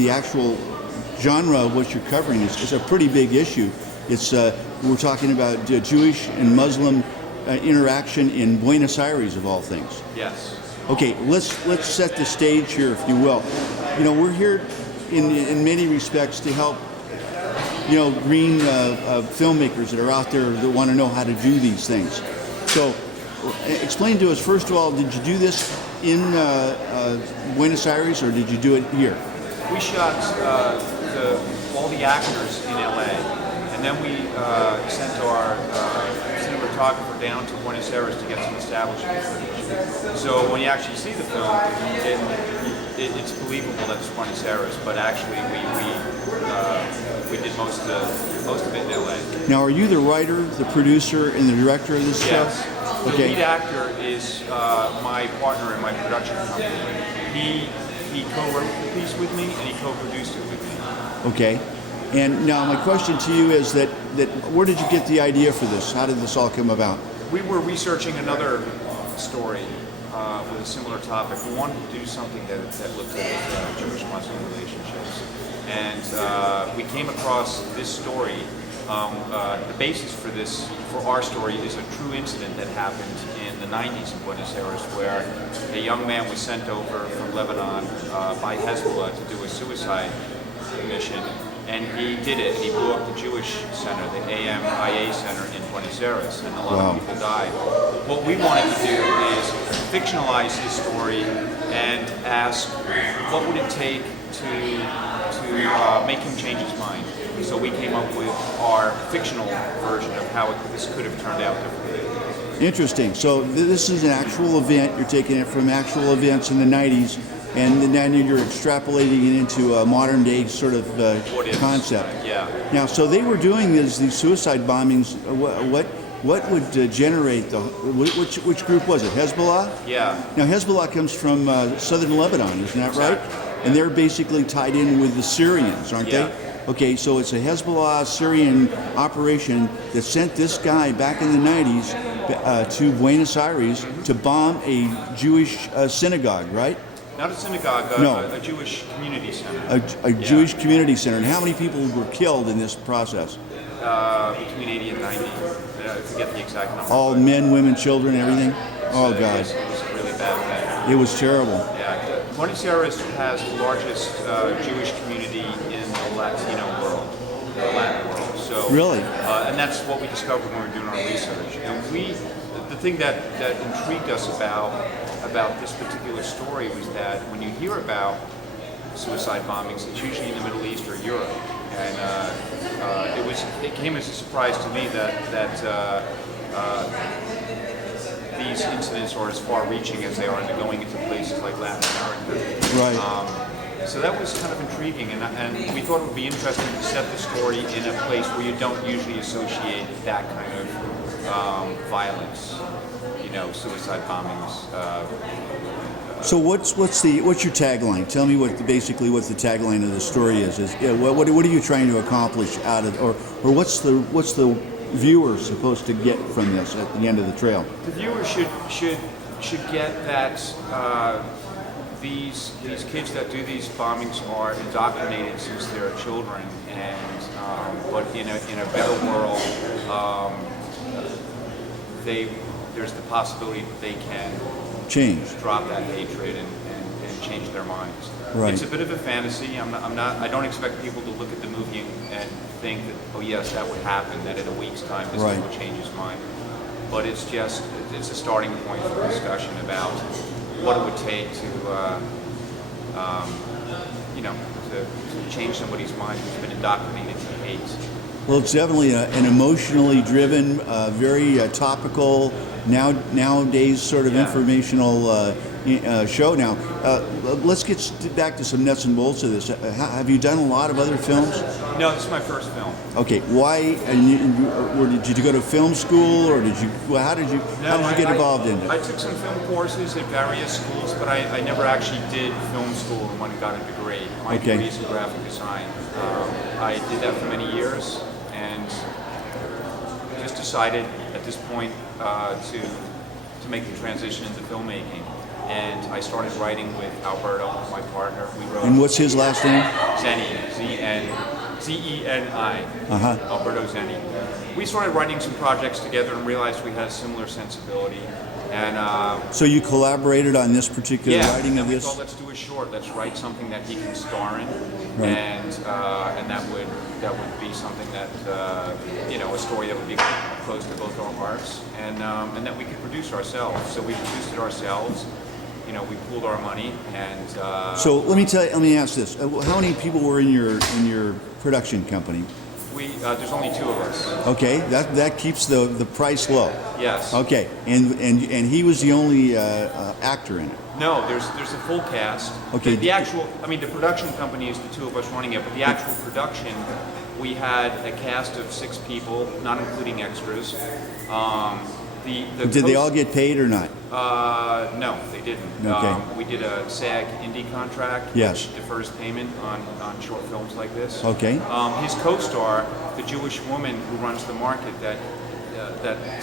the actual genre of what you're covering is a pretty big issue. It's we're talking about Jewish and Muslim interaction in Buenos Aires of all things. Yes. Okay, let's set the stage here, if you will. You know, we're here in many respects to help, you know, green filmmakers that are out there that want to know how to do these things. So, explain to us, first of all, did you do this in Buenos Aires or did you do it here? We shot all the actors in LA, and then we sent our cinematographer down to Buenos Aires to get some establishment footage. So when you actually see the film, it's believable that it's Buenos Aires, but actually we did most of it in LA. Now, are you the writer, the producer, and the director of this show? Yes. Okay. The lead actor is my partner in my production company. He co-wrote the piece with me and he co-produced it with me. Okay. And now my question to you is that where did you get the idea for this? How did this all come about? We were researching another story with a similar topic. We wanted to do something that looked at Jewish-Muslim relationships. And we came across this story. The basis for our story is a true incident that happened in the 90s in Buenos Aires where a young man was sent over from Lebanon by Hezbollah to do a suicide mission. And he did it. He blew up the Jewish center, the AMIA center in Buenos Aires, and a lot of people died. What we wanted to do is fictionalize his story and ask, what would it take to make him change his mind? So we came up with our fictional version of how this could have turned out differently. Interesting. So this is an actual event. You're taking it from actual events in the 90s, and then you're extrapolating it into a modern day sort of concept. Yeah. Now, so they were doing these suicide bombings. What would generate which group was it? Hezbollah? Yeah. Now, Hezbollah comes from southern Lebanon, isn't that right? And they're basically tied in with the Syrians, aren't they? Okay, so it's a Hezbollah Syrian operation that sent this guy back in the 90s to Buenos Aires to bomb a Jewish synagogue, right? Not a synagogue, No. a Jewish community center. A Jewish community center. And how many people were killed in this process? Between 80 and 90. I forget the exact number. All men, women, children, everything? Oh, God. It was a really bad thing. It was terrible. Yeah. Buenos Aires has the largest Jewish community in the Latino world, the Latin world. So Really? And that's what we discovered when we were doing our research. And the thing that intrigued us about this particular story was that when you hear about suicide bombings, it's usually in the Middle East or Europe. And it came as a surprise to me that these incidents are as far-reaching as they are, and they're going into places like Latin America. Right. So that was kind of intriguing, and we thought it would be interesting to set the story in a place where you don't usually associate that kind of violence, you know, suicide bombings. So what's your tagline? Tell me basically what the tagline of the story is. What are you trying to accomplish out of, or what's the viewer supposed to get from this at the end of the trail? The viewer should get that these kids that do these bombings are indoctrinated since they're children, and but in a better world, there's the possibility that they can drop that hatred and change their minds. Right. It's a bit of a fantasy. I don't expect people to look at the movie and think that, oh yes, that would happen, that in a week's time this right. thing will change his mind. But it's a starting point for discussion about what it would take to change somebody's mind who's been indoctrinated to hate. Well, it's definitely an emotionally driven, very topical, nowadays sort of informational show. Now, let's get back to some nuts and bolts of this. Have you done a lot of other films? No, this is my first film. Okay, why? Did you go to film school, or did you? Well, how did you get involved in it? I took some film courses at various schools, but I never actually did film school and went and got a degree. My degree is in graphic design. I did that for many years, and just decided at this point to make the transition into filmmaking. And I started writing with Alberto, my partner. We wrote. And what's his last name? Zeni, Z-E-N-I. Alberto Zeni. We started writing some projects together and realized we had a similar sensibility. And so you collaborated on this particular writing of we this? thought, let's do a short. Let's write something that he can star in, right. and that would be something that a story that would be close to both our hearts, and that we could produce ourselves. So we produced it ourselves. You know, we pooled our money, and so let me ask this: how many people were in your production company? There's only two of us. Okay, that keeps the price low. Yes. Okay, and he was the only actor in it. No, there's a full cast. Okay. The production company is the two of us running it, but the actual production, we had a cast of 6 people, not including extras. Did they all get paid or not? No, they didn't. Okay. We did a SAG indie contract, yes. which defers payment on short films like this. Okay. His co-star, the Jewish woman who runs the market that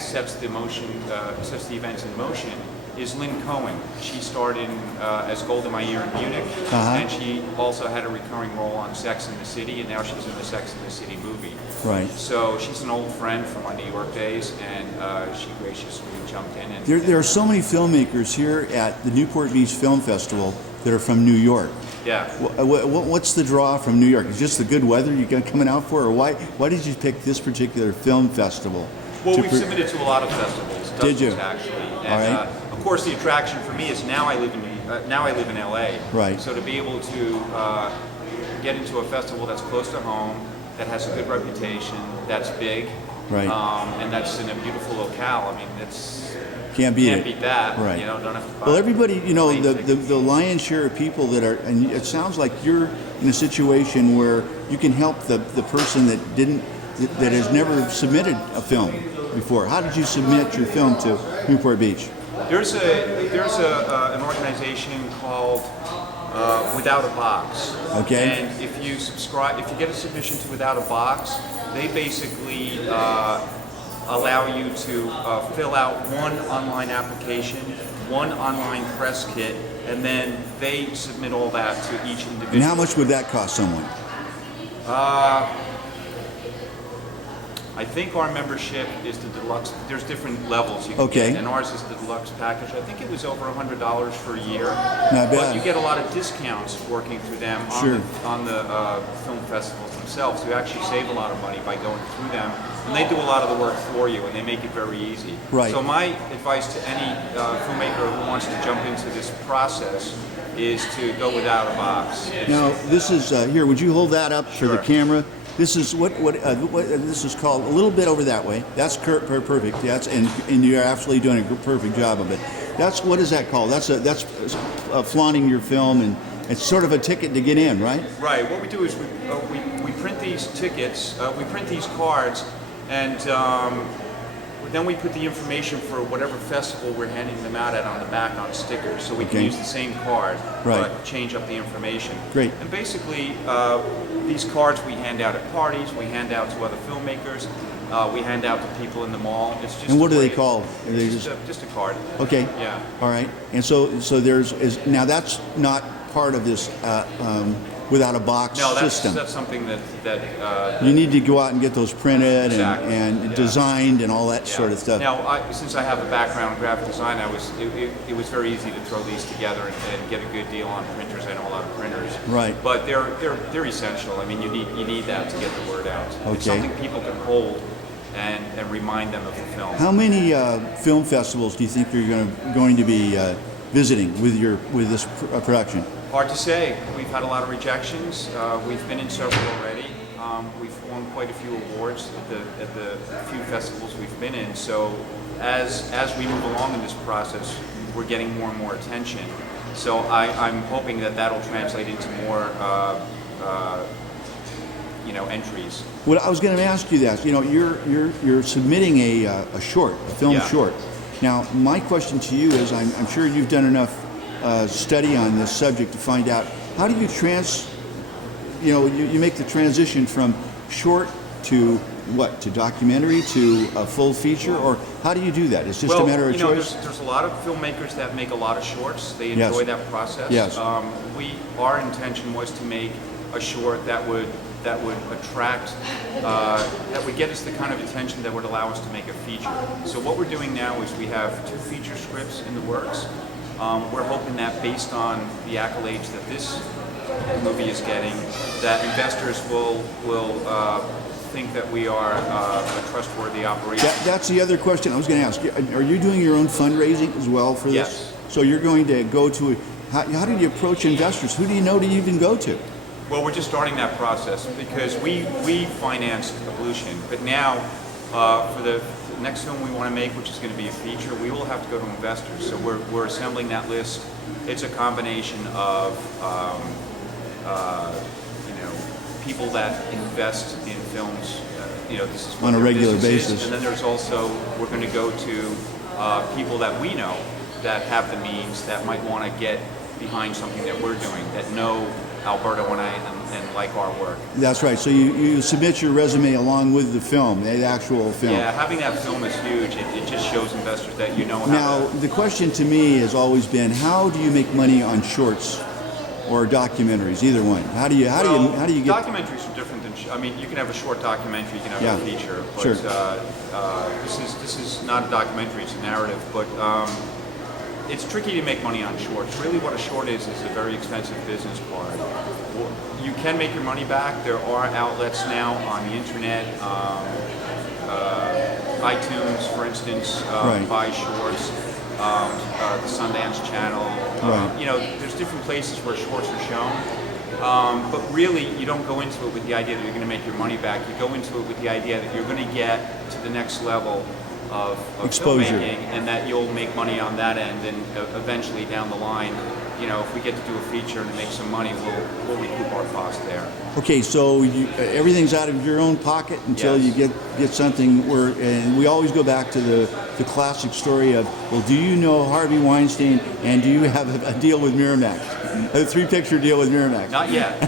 sets the events in motion, is Lynn Cohen. She starred in as Golda Meir in Munich, and she also had a recurring role on Sex and the City, and now she's in the Sex and the City movie. Right. So she's an old friend from my New York days, and she graciously jumped in. And There are so many filmmakers here at the Newport Beach Film Festival that are from New York. Yeah. What's the draw from New York? Is it just the good weather you're coming out for, or why did you pick this particular film festival? Well, we've submitted to a lot of festivals. Did you? Actually. And, all right. Of course, the attraction for me is now I live in LA. Right. So to be able to get into a festival that's close to home, that has a good reputation, that's big, right, and that's in a beautiful locale. I mean, can't beat that. Right. You know, don't have to buy. Well, everybody, the lion's share of people that are, and it sounds like you're in a situation where you can help the person that has never submitted a film before. How did you submit your film to Newport Beach? There's an organization called Without a Box. Okay. And if you get a submission to Without a Box, they basically allow you to fill out one online application, one online press kit, and then they submit all that to each individual. And how much would that cost someone? I think our membership is the deluxe. There's different levels you can get, and ours is the deluxe package. I think it was over $100 for a year. Not bad. But you get a lot of discounts working through them on the film festivals themselves. You actually save a lot of money by going through them, and they do a lot of the work for you, and they make it very easy. Right. So my advice to any filmmaker who wants to jump into this process is to go Without a Box. Now, this is here. Would you hold that up for the camera? This is what this is called. A little bit over that way. That's perfect. That's and you're absolutely doing a perfect job of it. What is that called? That's flaunting your film It's sort of a ticket to get in, right? Right. What we do is we print these tickets, we print these cards, and then we put the information for whatever festival we're handing them out at on the back on stickers, so we can use the same card, but change up the information. Great. And basically, these cards we hand out at parties, we hand out to other filmmakers, we hand out to people in the mall. It's just And what do they call? It's just a card. Okay. Yeah. All right. And so now that's not part of this without a box system. That's something that you need to go out and get those printed and Yeah. designed and all that sort of stuff. Now, since I have a background in graphic design, it was very easy to throw these together and get a good deal on printers. I know a lot of printers. Right. But they're essential. I mean, you need that to get the word out. Okay. It's something people can hold and remind them of the film. How many film festivals do you think you're going to be visiting with this production? Hard to say. We've had a lot of rejections. We've been in several already. We've won quite a few awards at the few festivals we've been in. So as we move along in this process, we're getting more and more attention. So I'm hoping that that'll translate into more entries. Well, I was going to ask you that. You're submitting a short, a film short. Now, my question to you is, I'm sure you've done enough study on this subject to find out, how do you you make the transition from short to what, to documentary, to a full feature, or how do you do that? It's just a matter of choice? There's a lot of filmmakers that make a lot of shorts. They enjoy that process. Yes. Our intention was to make a short that would attract, that would get us the kind of attention that would allow us to make a feature. So what we're doing now is we have 2 feature scripts in the works. We're hoping that based on the accolades that this movie is getting, that investors will think that we are a trustworthy operation. That's the other question I was going to ask. Are you doing your own fundraising as well for this? Yes. So you're going to go to, how do you approach investors? Who do you know to even go to? Well, we're just starting that process because we financed Ablution, but now for the next film we want to make, which is going to be a feature, we will have to go to investors. So we're assembling that list. It's a combination of people that invest in films. This is what on a their regular business basis. is. And then there's also, we're going to go to people that we know that have the means that might want to get behind something that we're doing, that know Alberto and I and like our work. That's right. So you submit your resume along with the film, the actual film. Yeah, having that film is huge. It just shows investors that you know how Now, the question to me has always been, how do you make money on shorts or documentaries? Either one. How do you get? Documentaries are different than. I mean, you can have a short documentary, you can have a feature, but sure. This is not a documentary; it's a narrative. But it's tricky to make money on shorts. Really, what a short is a very expensive business card. You can make your money back. There are outlets now on the internet, iTunes, for instance, buy shorts. The Sundance Channel. There's different places where shorts are shown. But really, you don't go into it with the idea that you're going to make your money back. You go into it with the idea that you're going to get to the next level of exposure, filmmaking, and that you'll make money on that end. And eventually, down the line, if we get to do a feature and make some money, we'll recoup our costs there. Okay, so everything's out of your own pocket until you get something where, and we always go back to the classic story of, well, do you know Harvey Weinstein and do you have a deal with Miramax? A 3-picture deal with Miramax? Not yet.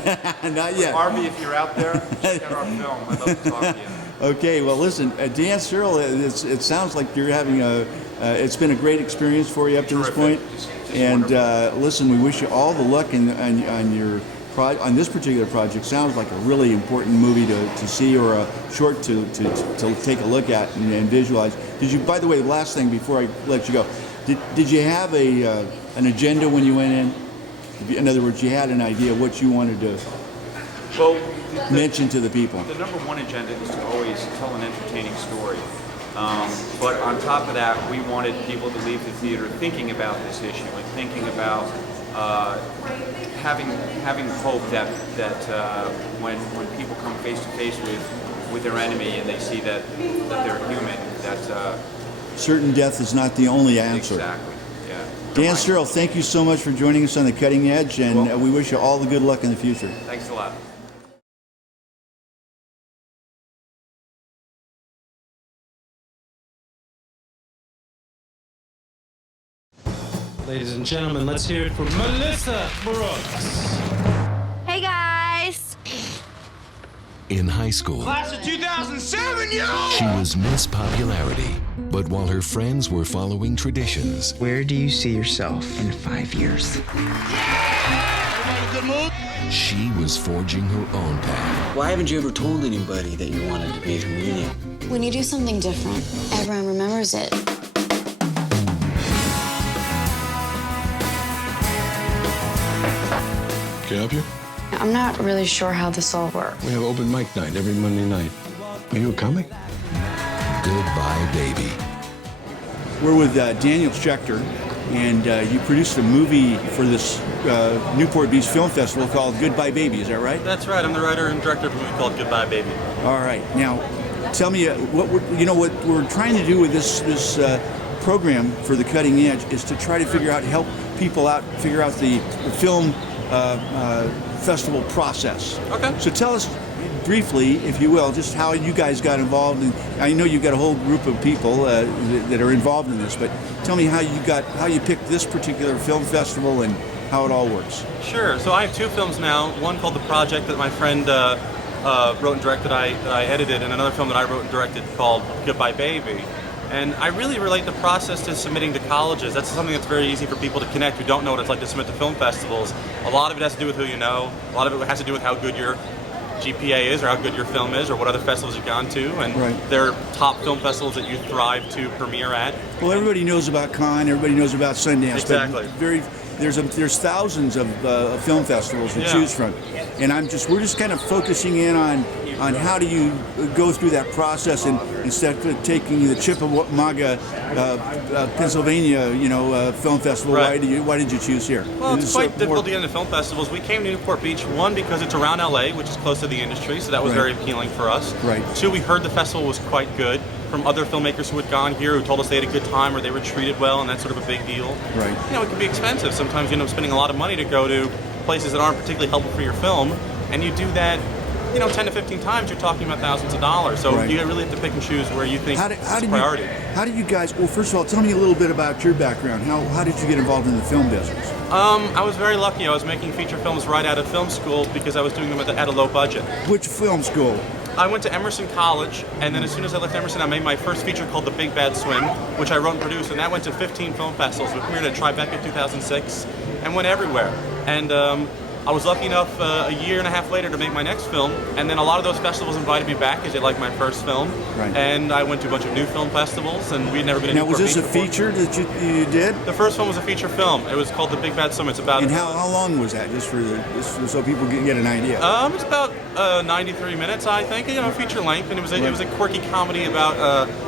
Not yet. Harvey, if you're out there, check out our film. I'd love to talk to you. Okay, well, listen, Dan Searle, it sounds like you're having it's been a great experience for you up to this point. Just and listen, we wish you all the luck on this particular project. Sounds like a really important movie to see, or a short to take a look at and visualize. Did you, by the way, the last thing before I let you go, did you have an agenda when you went in? In other words, you had an idea of what you wanted to mention to the people. The number one agenda is to always tell an entertaining story. But on top of that, we wanted people to leave the theater thinking about this issue and thinking about having hope that when people come face to face with their enemy and they see that they're human, that certain death is not the only answer. Exactly. Yeah. Dan Searle, thank you so much for joining us on The Cutting Edge, and we wish you all the good luck in the future. Thanks a lot. Ladies and gentlemen, let's hear it for Melissa Brooks. Hey guys! In high school, Class of 2007, yo! she was Miss Popularity. But while her friends were following traditions, where do you see yourself in 5 years? Everybody in a good mood? She was forging her own path. Why haven't you ever told anybody that you wanted to be a comedian? When you do something different, everyone remembers it. Can I help you? I'm not really sure how this all works. We have open mic night every Monday night. Are you a comic? Goodbye, baby. We're with Daniel Schechter, and you produced a movie for this Newport Beach Film Festival called Goodbye Baby, is that right? That's right. I'm the writer and director of a movie called Goodbye Baby. All right. Now, tell me, what we're trying to do with this program for The Cutting Edge is to try to help people out, figure out the film festival process. Okay. So tell us briefly, if you will, just how you guys got involved. I know you've got a whole group of people that are involved in this, but tell me how you picked this particular film festival and how it all works. Sure. So I have two films now. One called The Project that my friend wrote and directed, that I edited, and another film that I wrote and directed called Goodbye Baby. And I really relate the process to submitting to colleges. That's something that's very easy for people to connect who don't know what it's like to submit to film festivals. A lot of it has to do with who you know. A lot of it has to do with how good your GPA is or how good your film is or what other festivals you've gone to. And there are top film festivals that you thrive to premiere at. Well, everybody knows about Cannes, everybody knows about Sundance. Exactly. But there's thousands of film festivals to choose from. And we're just kind of focusing in on how do you go through that process, and instead of taking the Chickamauga, Pennsylvania, film festival, Right. why did you choose here? Well, it's quite difficult to get into film festivals. We came to Newport Beach, one, because it's around LA, which is close to the industry, so that was very appealing for us. Right. Two, we heard the festival was quite good from other filmmakers who had gone here who told us they had a good time or they were treated well, and that's sort of a big deal. Right. It can be expensive. Sometimes you end up spending a lot of money to go to places that aren't particularly helpful for your film, and you do that 10 to 15 times, you're talking about thousands of dollars. So you really have to pick and choose where you think it's a priority. How do you guys, well, first of all, tell me a little bit about your background. How did you get involved in the film business? I was very lucky. I was making feature films right out of film school because I was doing them at a low budget. Which film school? I went to Emerson College, and then as soon as I left Emerson, I made my first feature called The Big Bad Swim, which I wrote and produced, and that went to 15 film festivals. We premiered at Tribeca in 2006 and went everywhere. And I was lucky enough a year and a half later to make my next film, and then a lot of those festivals invited me back because they liked my first film. Right. And I went to a bunch of new film festivals, and we'd never been in Now, Newport was this Beach a before. feature that you did? The first film was a feature film. It was called The Big Bad Swim. It's about... And how long was that, just so people can get an idea? It's about 93 minutes, I think. Feature length, and it was a quirky comedy about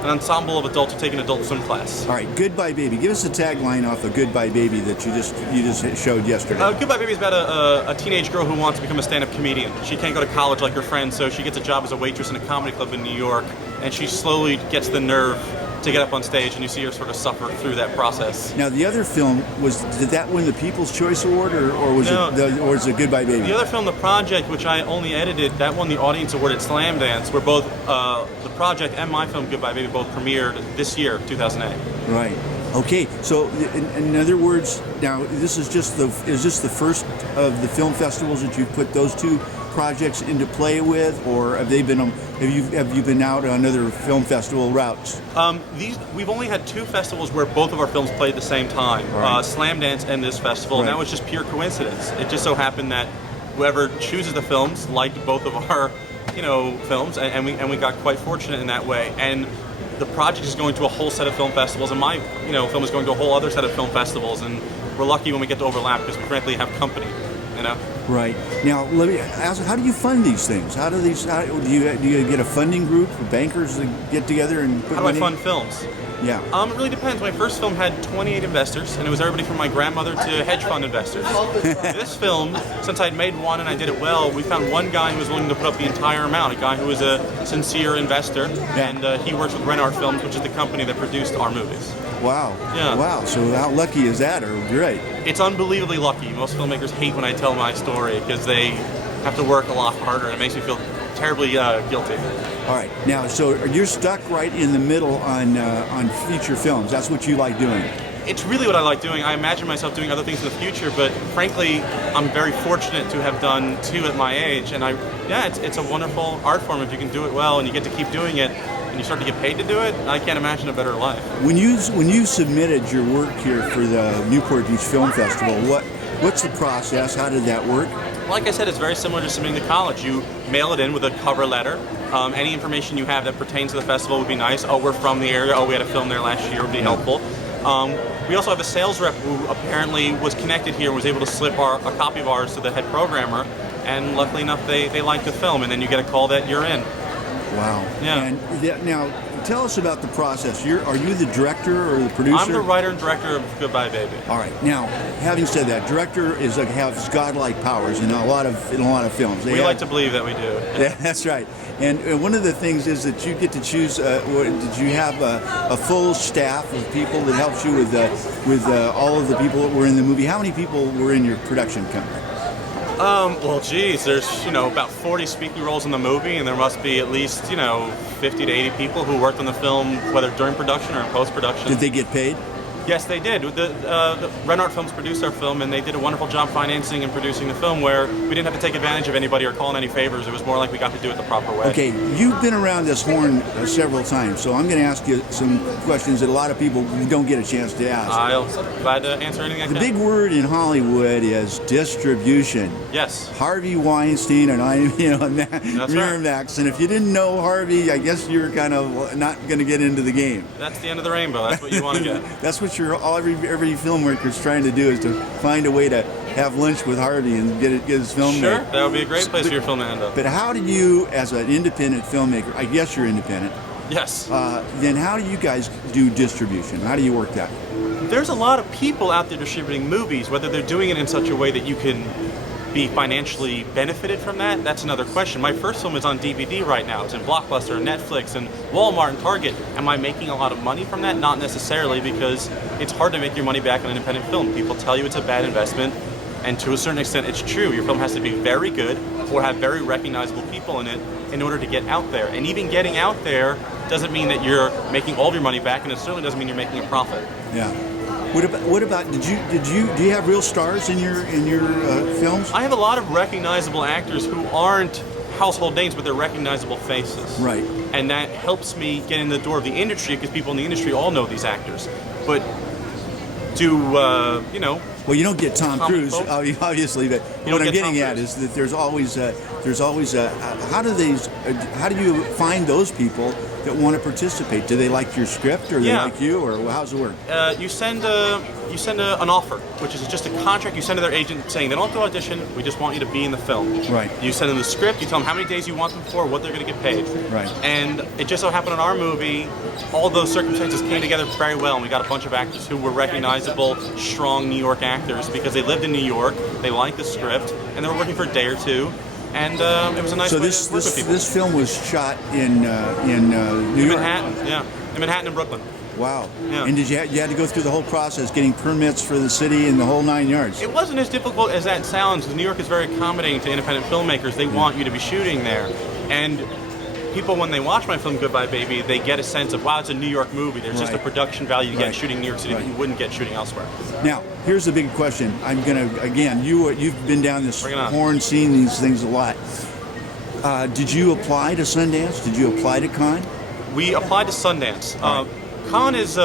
an ensemble of adults who take an adult swim class. All right, Goodbye Baby. Give us a tagline off of Goodbye Baby that you just showed yesterday. Goodbye Baby is about a teenage girl who wants to become a stand-up comedian. She can't go to college like her friends, so she gets a job as a waitress in a comedy club in New York, and she slowly gets the nerve to get up on stage, and you see her sort of suffer through that process. Now, the other film did that win the People's Choice Award, or was it Goodbye Baby? The other film, The Project, which I only edited, that won the Audience Award at Slam Dance, where both The Project and my film Goodbye Baby both premiered this year, 2008. Right. Okay. So, in other words, now is this the first of the film festivals that you've put those two projects into play with, or have you been out on other film festival routes? We've only had two festivals where both of our films played at the same time, Slam Dance and this festival, and that was just pure coincidence. It just so happened that whoever chooses the films liked both of our, films, and we got quite fortunate in that way. And The Project is going to a whole set of film festivals, and my, film is going to a whole other set of film festivals, and we're lucky when we get to overlap because we frankly have company, Right. Now, let me ask, how do you fund these things? How do do you get a funding group of bankers that get together and put How do I money? fund films? Yeah. It really depends. My first film had 28 investors, and it was everybody from my grandmother to hedge fund investors. This film, since I'd made one and I did it well, we found one guy who was willing to put up the entire amount, a guy who was a sincere investor, and he works with Renard Films, which is the company that produced our movies. Wow. Yeah. Wow. So how lucky is that? Or great? It's unbelievably lucky. Most filmmakers hate when I tell my story because they have to work a lot harder, and it makes me feel terribly guilty. All right. Now, so you're stuck right in the middle on feature films. That's what you like doing. It's really what I like doing. I imagine myself doing other things in the future, but frankly, I'm very fortunate to have done two at my age. And it's a wonderful art form if you can do it well and you get to keep doing it and you start to get paid to do it. I can't imagine a better life. When you submitted your work here for the Newport Beach Film Festival, what's the process? How did that work? Like I said, it's very similar to submitting to college. You mail it in with a cover letter. Any information you have that pertains to the festival would be nice. Oh, we're from the area. Oh, we had a film there last year would be helpful. We also have a sales rep who apparently was connected here and was able to slip a copy of ours to the head programmer. And luckily enough, they liked the film. And then you get a call that you're in. Wow. Yeah. And now, tell us about the process. Are you the director or the producer? I'm the writer and director of Goodbye Baby. All right. Now, having said that, director has godlike powers in a lot of films. We like to believe that we do. Yeah, that's right. And one of the things is that you get to choose. Did you have a full staff of people that helps you with all of the people that were in the movie? How many people were in your production company? Well, geez, there's, about 40 speaking roles in the movie, and there must be at least, 50 to 80 people who worked on the film, whether during production or in post-production. Did they get paid? Yes, they did. The Renard Films produced our film, and they did a wonderful job financing and producing the film where we didn't have to take advantage of anybody or call in any favors. It was more like we got to do it the proper way. Okay, you've been around this horn several times, so I'm going to ask you some questions that a lot of people don't get a chance to ask. I'll be glad to answer anything I can. The big word in Hollywood is distribution. Yes. Harvey Weinstein and Miramax, and if you didn't know Harvey, I guess you're kind of not going to get into the game. That's the end of the rainbow. That's what you want to get. That's what every filmmaker's trying to do, is to find a way to have lunch with Harvey and get his film made. Sure, that would be a great place for your film to end up. But how do you, as an independent filmmaker, I guess you're independent. Yes. Then how do you guys do distribution? How do you work that? There's a lot of people out there distributing movies. Whether they're doing it in such a way that you can be financially benefited from that, that's another question. My first film is on DVD right now. It's in Blockbuster and Netflix and Walmart and Target. Am I making a lot of money from that? Not necessarily, because it's hard to make your money back on independent film. People tell you it's a bad investment, and to a certain extent it's true. Your film has to be very good or have very recognizable people in it in order to get out there. And even getting out there doesn't mean that you're making all of your money back, and it certainly doesn't mean you're making a profit. Yeah. What about do you have real stars in your films? I have a lot of recognizable actors who aren't household names, but they're recognizable faces. Right. And that helps me get in the door of the industry, because people in the industry all know these actors. But well, you don't get Tom Cruise, obviously, but what I'm getting at is that there's always how do you find those people that want to participate? Do they like your script, or they like you, or how's it work? You send an offer, which is just a contract you send to their agent saying they don't have to audition, we just want you to be in the film. Right. You send them the script, you tell them how many days you want them for, what they're going to get paid. Right. And it just so happened in our movie, all those circumstances came together very well, and we got a bunch of actors who were recognizable, strong New York actors because they lived in New York, they liked the script, and they were working for a day or two. And it was a nice way to work with people. This film was shot in New York? Manhattan, yeah. In Manhattan and Brooklyn. Wow. Yeah. And you had to go through the whole process, getting permits for the city and the whole 9 yards? It wasn't as difficult as that sounds, because New York is very accommodating to independent filmmakers. They want you to be shooting there. And people, when they watch my film Goodbye Baby, they get a sense of, wow, it's a New York movie. There's just a production value you get shooting in New York City that you wouldn't get shooting elsewhere. Now, here's the big question. I'm going to, again, you've been down this horn, seen these things a lot. Did you apply to Sundance? Did you apply to Cannes? We applied to Sundance. Cannes is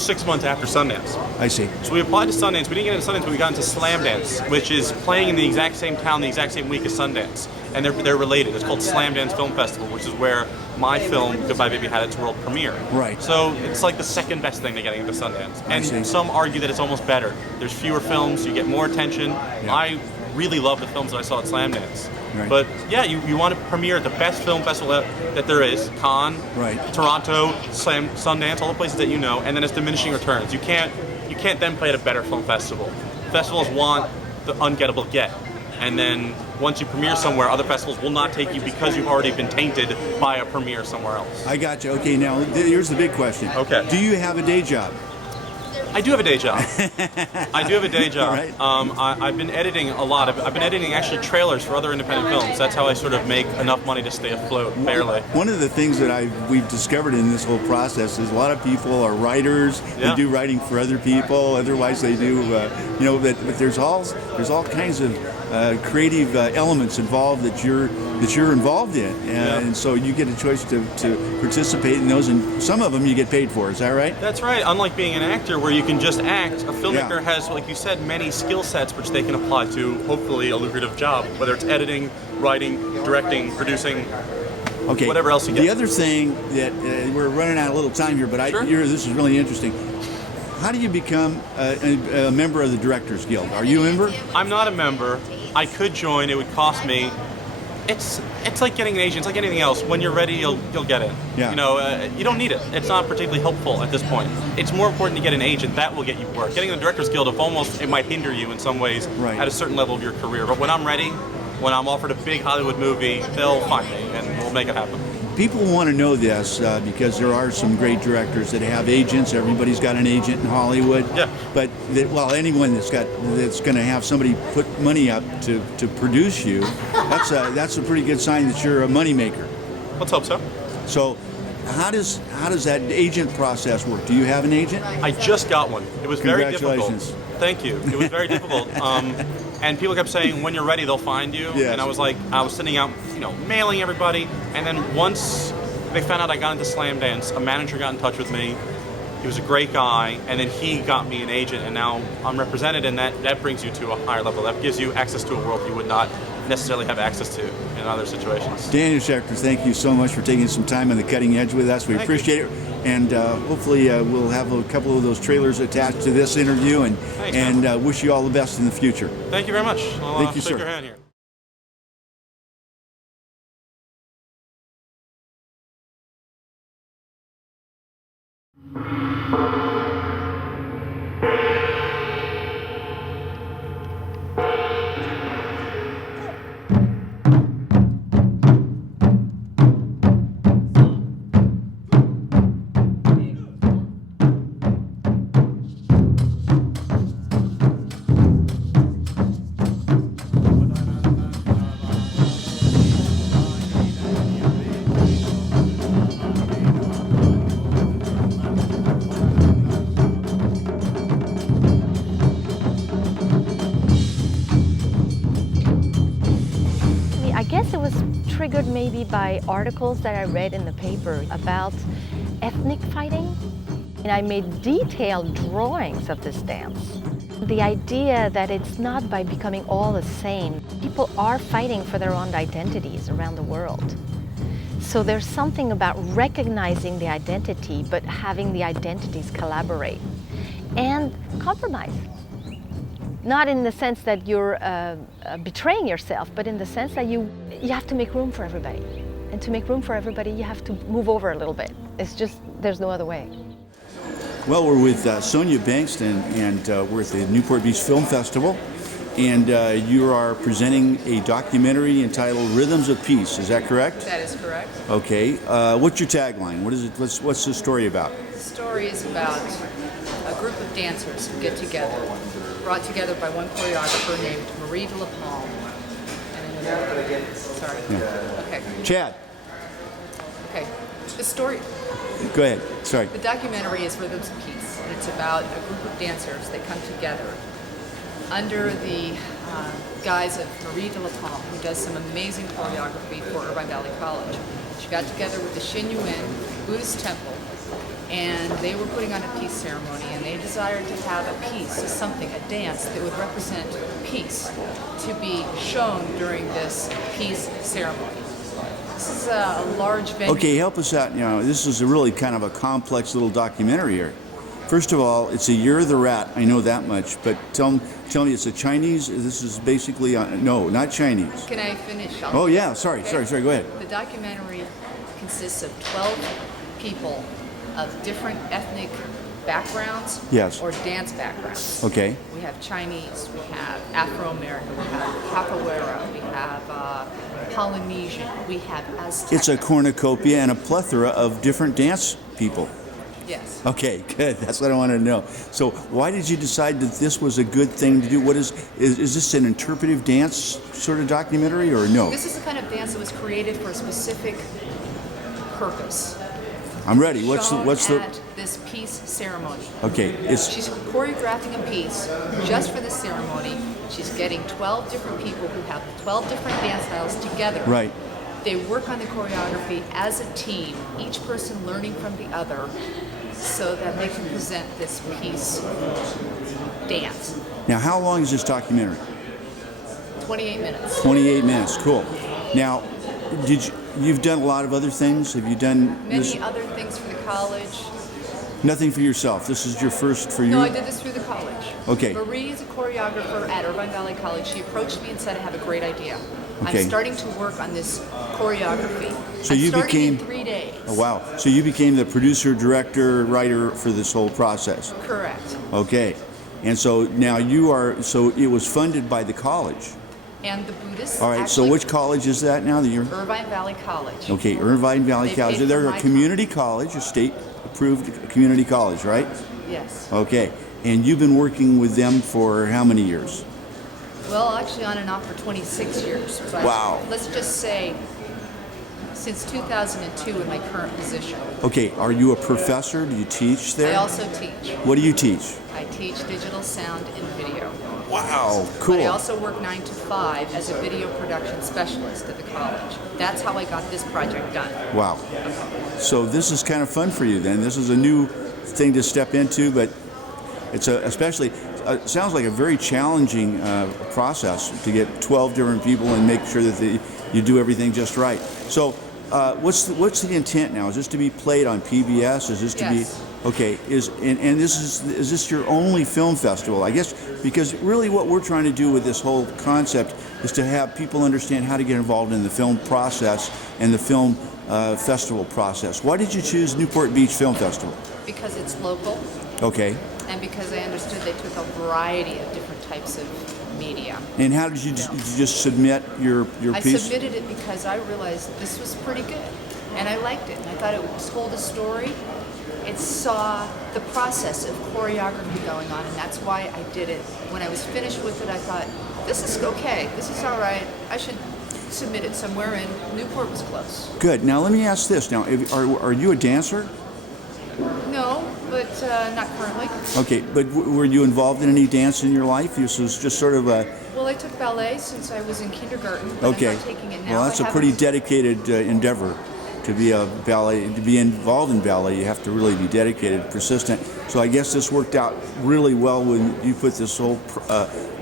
6 months after Sundance. I see. So we applied to Sundance. We didn't get into Sundance, but we got into Slam Dance, which is playing in the exact same town, the exact same week as Sundance. And they're related. It's called Slam Dance Film Festival, which is where my film, Goodbye Baby, had its world premiere. Right. So it's like the second best thing to getting into Sundance. And some argue that it's almost better. There's fewer films, you get more attention. I really love the films that I saw at Slamdance. Right. But yeah, you want to premiere at the best film festival that there is, Cannes, Toronto, Sundance, all the places that you know, and then it's diminishing returns. You can't then play at a better film festival. Festivals want the ungettable get. And then once you premiere somewhere, other festivals will not take you because you've already been tainted by a premiere somewhere else. I got you. Okay, now here's the big question. Okay. Do you have a day job? I do have a day job. I do have a day job. Right. I've been editing a lot of. I've been editing actually trailers for other independent films. That's how I sort of make enough money to stay afloat, barely. One of the things that we've discovered in this whole process is a lot of people are writers. Yeah. They do writing for other people. Otherwise, they do. But there's all kinds of creative elements involved that you're involved in, and so you get a choice to participate in those. And some of them you get paid for. Is that right? That's right. Unlike being an actor, where you can just act, a filmmaker has, like you said, many skill sets which they can apply to hopefully a lucrative job, whether it's editing, writing, directing, producing, whatever else you get. The other thing that we're running out of little time here, but this is really interesting. How do you become a member of the Directors Guild? Are you a member? I'm not a member. I could join. It would cost me. It's like getting an agent. It's like anything else. When you're ready, you'll get it. Yeah. You don't need it. It's not particularly helpful at this point. It's more important to get an agent. That will get you work. Getting the Directors Guild, it might hinder you in some ways at a certain level of your career. But when I'm ready, when I'm offered a big Hollywood movie, they'll find me and we'll make it happen. People want to know this because there are some great directors that have agents. Everybody's got an agent in Hollywood. Yeah. But anyone that's going to have somebody put money up to produce you, that's a pretty good sign that you're a moneymaker. Let's hope so. So, how does that agent process work? Do you have an agent? I just got one. It was very difficult. Congratulations. Thank you. It was very difficult. And people kept saying, when you're ready, they'll find you. Yes. And I was sending out, mailing everybody. And then once they found out I got into Slamdance, a manager got in touch with me. He was a great guy. And then he got me an agent. And now I'm represented, and that brings you to a higher level. That gives you access to a world you would not necessarily have access to in other situations. Daniel Schechter, thank you so much for taking some time on the cutting edge with us. We appreciate it. And hopefully we'll have a couple of those trailers attached to this interview, and wish you all the best in the future. Thank you very much. Thank you, shake sir. your hand here. Triggered maybe by articles that I read in the paper about ethnic fighting. And I made detailed drawings of this dance. The idea that it's not by becoming all the same. People are fighting for their own identities around the world. So there's something about recognizing the identity, but having the identities collaborate and compromise. Not in the sense that you're betraying yourself, but in the sense that you have to make room for everybody. And to make room for everybody, you have to move over a little bit. It's just, there's no other way. Well, we're with Sonia Bankston, and we're at the Newport Beach Film Festival. And you are presenting a documentary entitled Rhythms of Peace. Is that correct? That is correct. Okay. What's your tagline? What is it? What's the story about? The story is about a group of dancers who get together, brought together by one choreographer named Marie de la Palme. Sorry. Yeah. Okay. Chad. Okay. The story. Go ahead. Sorry. The documentary is Rhythms of Peace, and it's about a group of dancers that come together under the guise of Marie de la Palme, who does some amazing choreography for Irvine Valley College. She got together with the Shin Yuin Buddhist temple, and they were putting on a peace ceremony, and they desired to have a piece, something, a dance that would represent peace to be shown during this peace ceremony. This is a large venue. Okay, help us out. This is a really kind of a complex little documentary here. First of all, it's a Year of the Rat. I know that much. But tell me, it's a Chinese. This is basically no, not Chinese. Can I finish? Oh yeah, sorry. Go ahead. The documentary consists of 12 people of different ethnic backgrounds Yes. or dance backgrounds. Okay. We have Chinese, we have Afro-American, we have Capoeira, we have Polynesian, we have Aztec. It's a cornucopia and a plethora of different dance people. Yes. Okay, good. That's what I wanted to know. So, why did you decide that this was a good thing to do? What is this an interpretive dance sort of documentary or no? This is the kind of dance that was created for a specific purpose. I'm ready. What's the at this peace ceremony. Okay, She's choreographing a piece just for this ceremony. She's getting 12 different people who have 12 different dance styles together. Right. They work on the choreography as a team, each person learning from the other, so that they can present this piece dance. Now, how long is this documentary? 28 minutes. 28 minutes. Cool. Now, you've done a lot of other things? Have you done Many other things for the college. Nothing for yourself. This is your first for you? No, I did this through the college. Okay. Marie is a choreographer at Irvine Valley College. She approached me and said, I have a great idea. Okay. I'm starting to work on this choreography. So you became in 3 days. Oh, wow. So you became the producer, director, writer for this whole process. Correct. Okay. And so now so it was funded by the college. And the Buddhists. All right. So which college is that now that you're? Irvine Valley College. Okay, Irvine Valley They College. paid for They're a my community college, a state-approved community college, right? Yes. Okay. And you've been working with them for how many years? Well, actually on and off for 26 years. But Wow. Let's just say since 2002 in my current position. Okay. Are you a professor? Do you teach there? I also teach. What do you teach? I teach digital sound and video. Wow. Cool. But I also work 9 to 5 as a video production specialist at the college. That's how I got this project done. Wow. So this is kind of fun for you then. This is a new thing to step into, but it's especially sounds like a very challenging process to get 12 different people and make sure that you do everything just right. So what's the intent now? Is this to be played on PBS? Is this to be okay? Is this your only film festival? I guess because really what we're trying to do with this whole concept is to have people understand how to get involved in the film process and the film festival process. Why did you choose Newport Beach Film Festival? Because it's local. Okay. And because I understood they took a variety of different types of media. And how did you just submit your piece? I submitted it because I realized this was pretty good, and I liked it. And I thought it told a story. It saw the process of choreography going on, and that's why I did it. When I was finished with it, I thought, this is okay. This is all right. I should submit it somewhere, and Newport was close. Good. Now let me ask this. Now, are you a dancer? No, but not currently. Okay, but were you involved in any dance in your life? This was just sort of a... Well, I took ballet since I was in kindergarten, but Okay. I'm not taking it now. Well, that's I a pretty haven't- dedicated endeavor to be involved in ballet. You have to really be dedicated, persistent. So I guess this worked out really well when you put this whole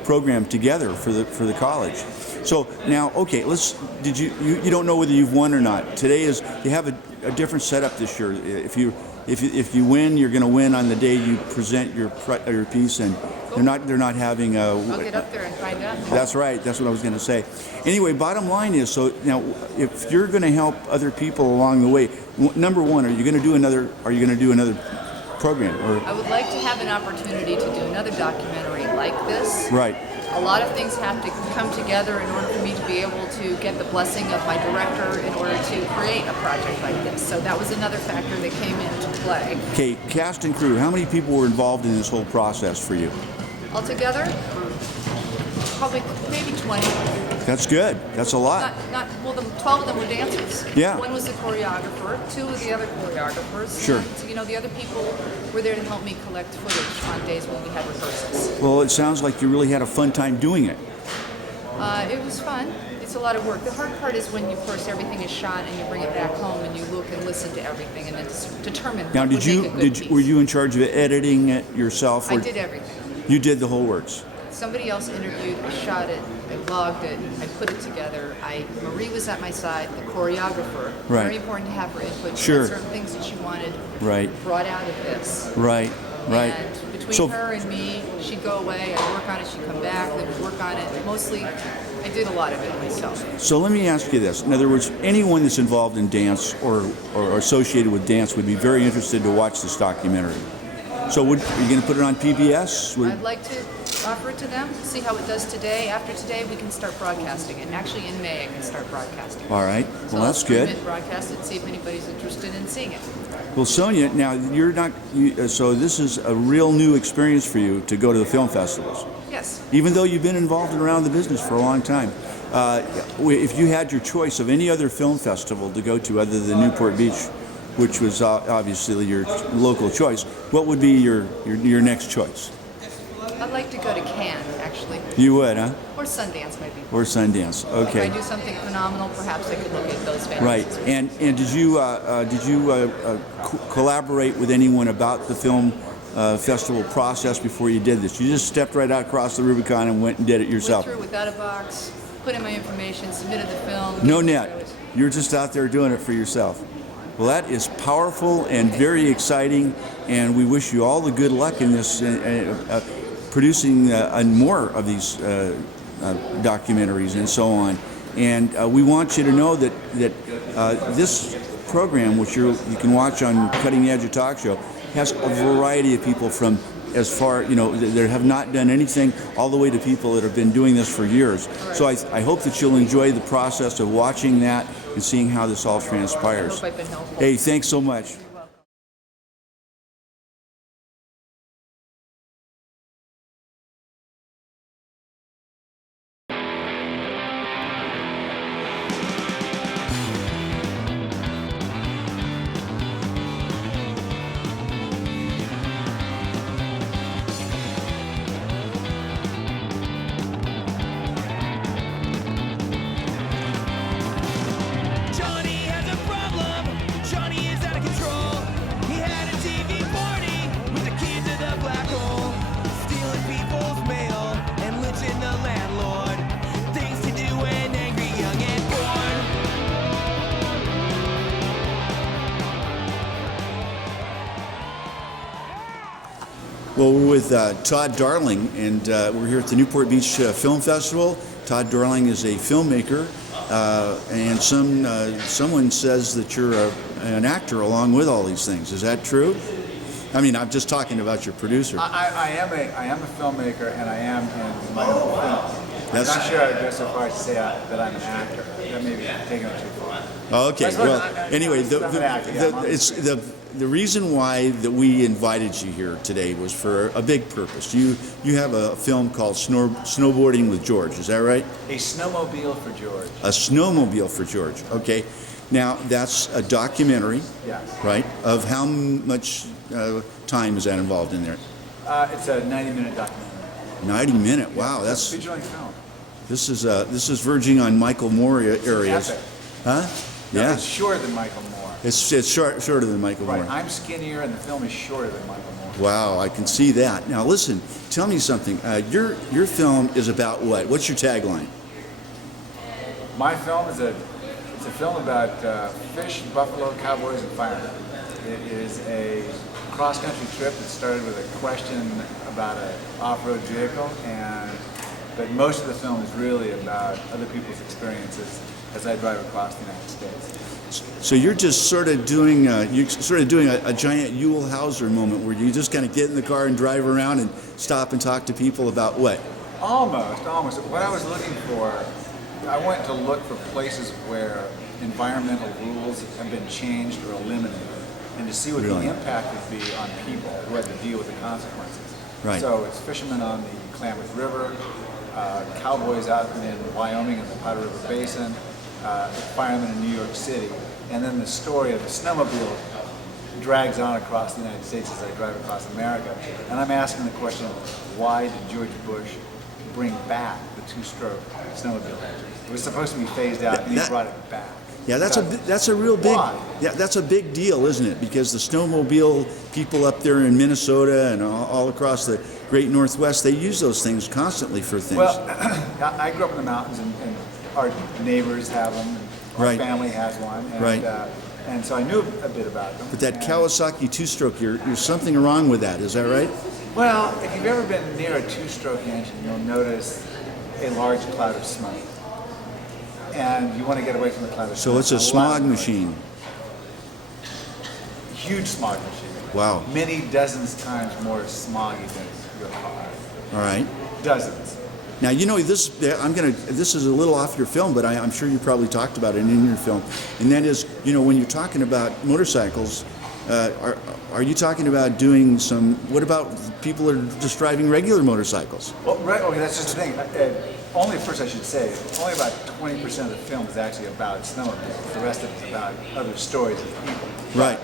program together for the college. So now, okay, you don't know whether you've won or not. Today you have a different setup this year. If you win, you're going to win on the day you present your piece, and they're not having a. I'll get up there and find out. That's right. That's what I was going to say. Anyway, bottom line is, so now if you're going to help other people along the way, number one, are you going to do another program? Or I would like to have an opportunity to do another documentary like this. right. A lot of things have to come together in order for me to be able to get the blessing of my director in order to create a project like this. So that was another factor that came into play. Okay, cast and crew. How many people were involved in this whole process for you? Altogether, probably maybe 20. That's good. That's a lot. Well, the 12 of them were dancers. Yeah. One was the choreographer, 2 of the other choreographers. Sure. And, the other people were there to help me collect footage on days when we had rehearsals. Well, it sounds like you really had a fun time doing it. It was fun. It's a lot of work. The hard part is when, of course, everything is shot and you bring it back home and you look and listen to everything and then determine Now, what would make a good piece. were you in charge of editing it yourself? I did everything. You did the whole works. Somebody else interviewed, I shot it, I logged it, I put it together. Marie was at my side, the choreographer. Right. Very important to have her input. She Sure. had certain things that she wanted Right. brought out of this. Right. Right. And between So- her and me, she'd go away, I'd work on it, she'd come back, then we'd work on it. Mostly, I did a lot of it myself. So let me ask you this. In other words, anyone that's involved in dance or associated with dance would be very interested to watch this documentary. So are you going to put it on PBS? I'd like to offer it to them, see how it does today. After today, we can start broadcasting it. Actually, in May, I can start broadcasting. All right. So Well, I'll that's stream good. it, broadcast it, see if anybody's interested in seeing it. Well, Sonia, now you're not. So this is a real new experience for you to go to the film festivals. Yes. Even though you've been involved and around the business for a long time. If you had your choice of any other film festival to go to other than Newport Beach, which was obviously your local choice, what would be your next choice? I'd like to go to Cannes, actually. You would, huh? Or Sundance, maybe. Or Sundance? Okay. If I do something phenomenal, perhaps I could look at those venues. Right. And did you collaborate with anyone about the film festival process before you did this? You just stepped right out across the Rubicon and went and did it yourself. Went through without a box, put in my information, submitted the film. No net. You're just out there doing it for yourself. Well, that is powerful and very exciting, and we wish you all the good luck in this producing more of these documentaries and so on. And we want you to know that this program, which you can watch on Cutting Edge, a talk show, has a variety of people from as far, that have not done anything, all the way to people that have been doing this for years. So I hope that you'll enjoy the process of watching that and seeing how this all transpires. I hope I've been helpful. Hey, thanks so much. Johnny has a problem. Johnny is out of control. He had a TV party with the kids of the black hole, stealing people's mail and lynching the landlord. Things to do when angry, young and bored. Well, we're with Todd Darling, and we're here at the Newport Beach Film Festival. Todd Darling is a filmmaker, and someone says that you're an actor along with all these things. Is that true? I mean, I'm just talking about your producer. I am a filmmaker, and I am in my own film. I'm That's- not sure I'd go so far as to say that I'm an actor. That may be taking it too far. Okay. I suppose Well, I'm anyway, an actor, yeah, I'm on the the reason why that we invited you here today was for a big purpose. You have a film called Snowboarding with George. Is that right? A snowmobile for George. A snowmobile for George. Okay. Now that's a documentary, Yes. right? Of how much time is that involved in there? It's a 90-minute documentary. 90-minute. Wow, that's Feature-length film. this is verging on Michael Moore areas, epic. huh? No, Yeah. it's shorter than Michael Moore. It's shorter than Michael Right. Moore. I'm skinnier, and the film is shorter than Michael Moore. Wow, I can see that. Now listen, tell me something. Your film is about what? What's your tagline? My film is a film about fish, buffalo, cowboys, and firemen. It is a cross-country trip that started with a question about an off-road vehicle, but most of the film is really about other people's experiences as I drive across the United States. So you're just sort of doing a giant Ewell Hauser moment where you just kind of get in the car and drive around and stop and talk to people about what? Almost. What I was looking for, I went to look for places where environmental rules have been changed or eliminated, and to see what Really? the impact would be on people who had to deal with the consequences. Right. So it's fishermen on the Klamath River, cowboys out in Wyoming in the Powder River Basin, firemen in New York City, and then the story of the snowmobile drags on across the United States as I drive across America. And I'm asking the question, why did George Bush bring back the two-stroke snowmobile engine? It was supposed to be phased out, and he brought it back. Yeah, that's a real big. Yeah, that's a big deal, isn't it? Because the snowmobile people up there in Minnesota and all across the Great Northwest, they use those things constantly for things. Well, I grew up in the mountains, and our neighbors have them. And our Right. family has one. And, Right. And so I knew a bit about them. But that Kawasaki two-stroke, you're something wrong with that. Is that right? Well, if you've ever been near a two-stroke engine, you'll notice a large cloud of smoke. And you want to get away from the cloud of smoke. So it's a smog machine. Huge smog machine. Wow. Many dozens times more smoggy than your car. All right. Dozens. Now, you know, this is a little off your film, but I'm sure you probably talked about it in your film. And that is, you know, when you're talking about motorcycles, are you talking about doing some, what about people that are just driving regular motorcycles? Well, right, okay, that's just the thing. Only, first I should say, only about 20% of the film is actually about snowmobiles. The rest of it is about other stories of people. Right.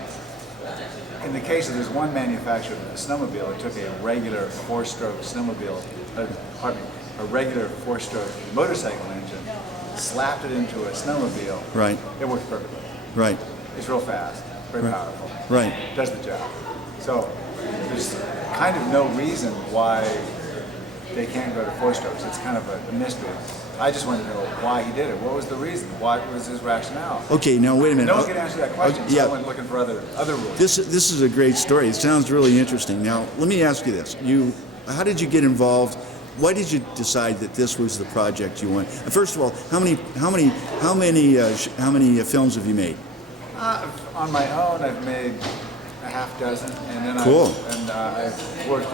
In the case of this one manufacturer of the snowmobile, it took a regular four-stroke snowmobile, a regular four-stroke motorcycle engine, slapped it into a snowmobile. Right. It works perfectly. Right. It's real fast, very powerful. Right. Does the job. So there's kind of no reason why they can't go to four strokes. It's kind of a mystery. I just wanted to know why he did it. What was the reason? What was his rationale? Okay, now wait a minute. No one can answer that question, so yeah. I went looking for other rules. This is a great story. It sounds really interesting. Now, let me ask you this. How did you get involved? Why did you decide that this was the project you want? First of all, how many films have you made? On my own, I've made a half dozen, and then cool. I work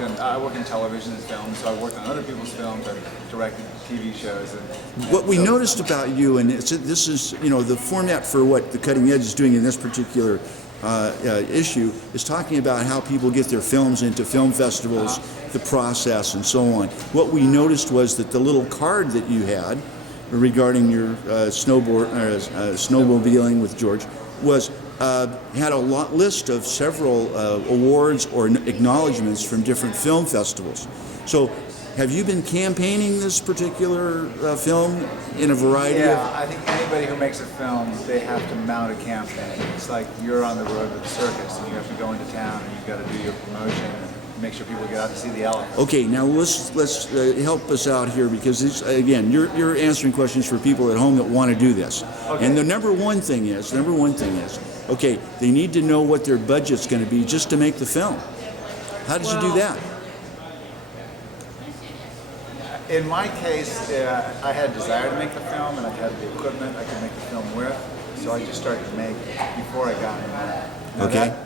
in television and film, so I've worked on other people's films. I've directed TV shows. What we noticed about you, and this is, you know, the format for what the Cutting Edge is doing in this particular issue is talking about how people get their films into film festivals, the process, and so on. What we noticed was that the little card that you had regarding your snowmobiling with George was had a list of several awards or acknowledgments from different film festivals. So, have you been campaigning this particular film in a variety of... Yeah, I think anybody who makes a film, they have to mount a campaign. It's like you're on the road with the circus and you have to go into town and you've got to do your promotion and make sure people get out to see the elephant. Okay, now let's help us out here, because this, again, you're answering questions for people at home that want to do this. Okay. And the number one thing is, okay, they need to know what their budget's going to be just to make the film. How did you do that? In my case, I had a desire to make the film, and I had the equipment I could make the film with, so I just started to make it before I got in there. Now okay. That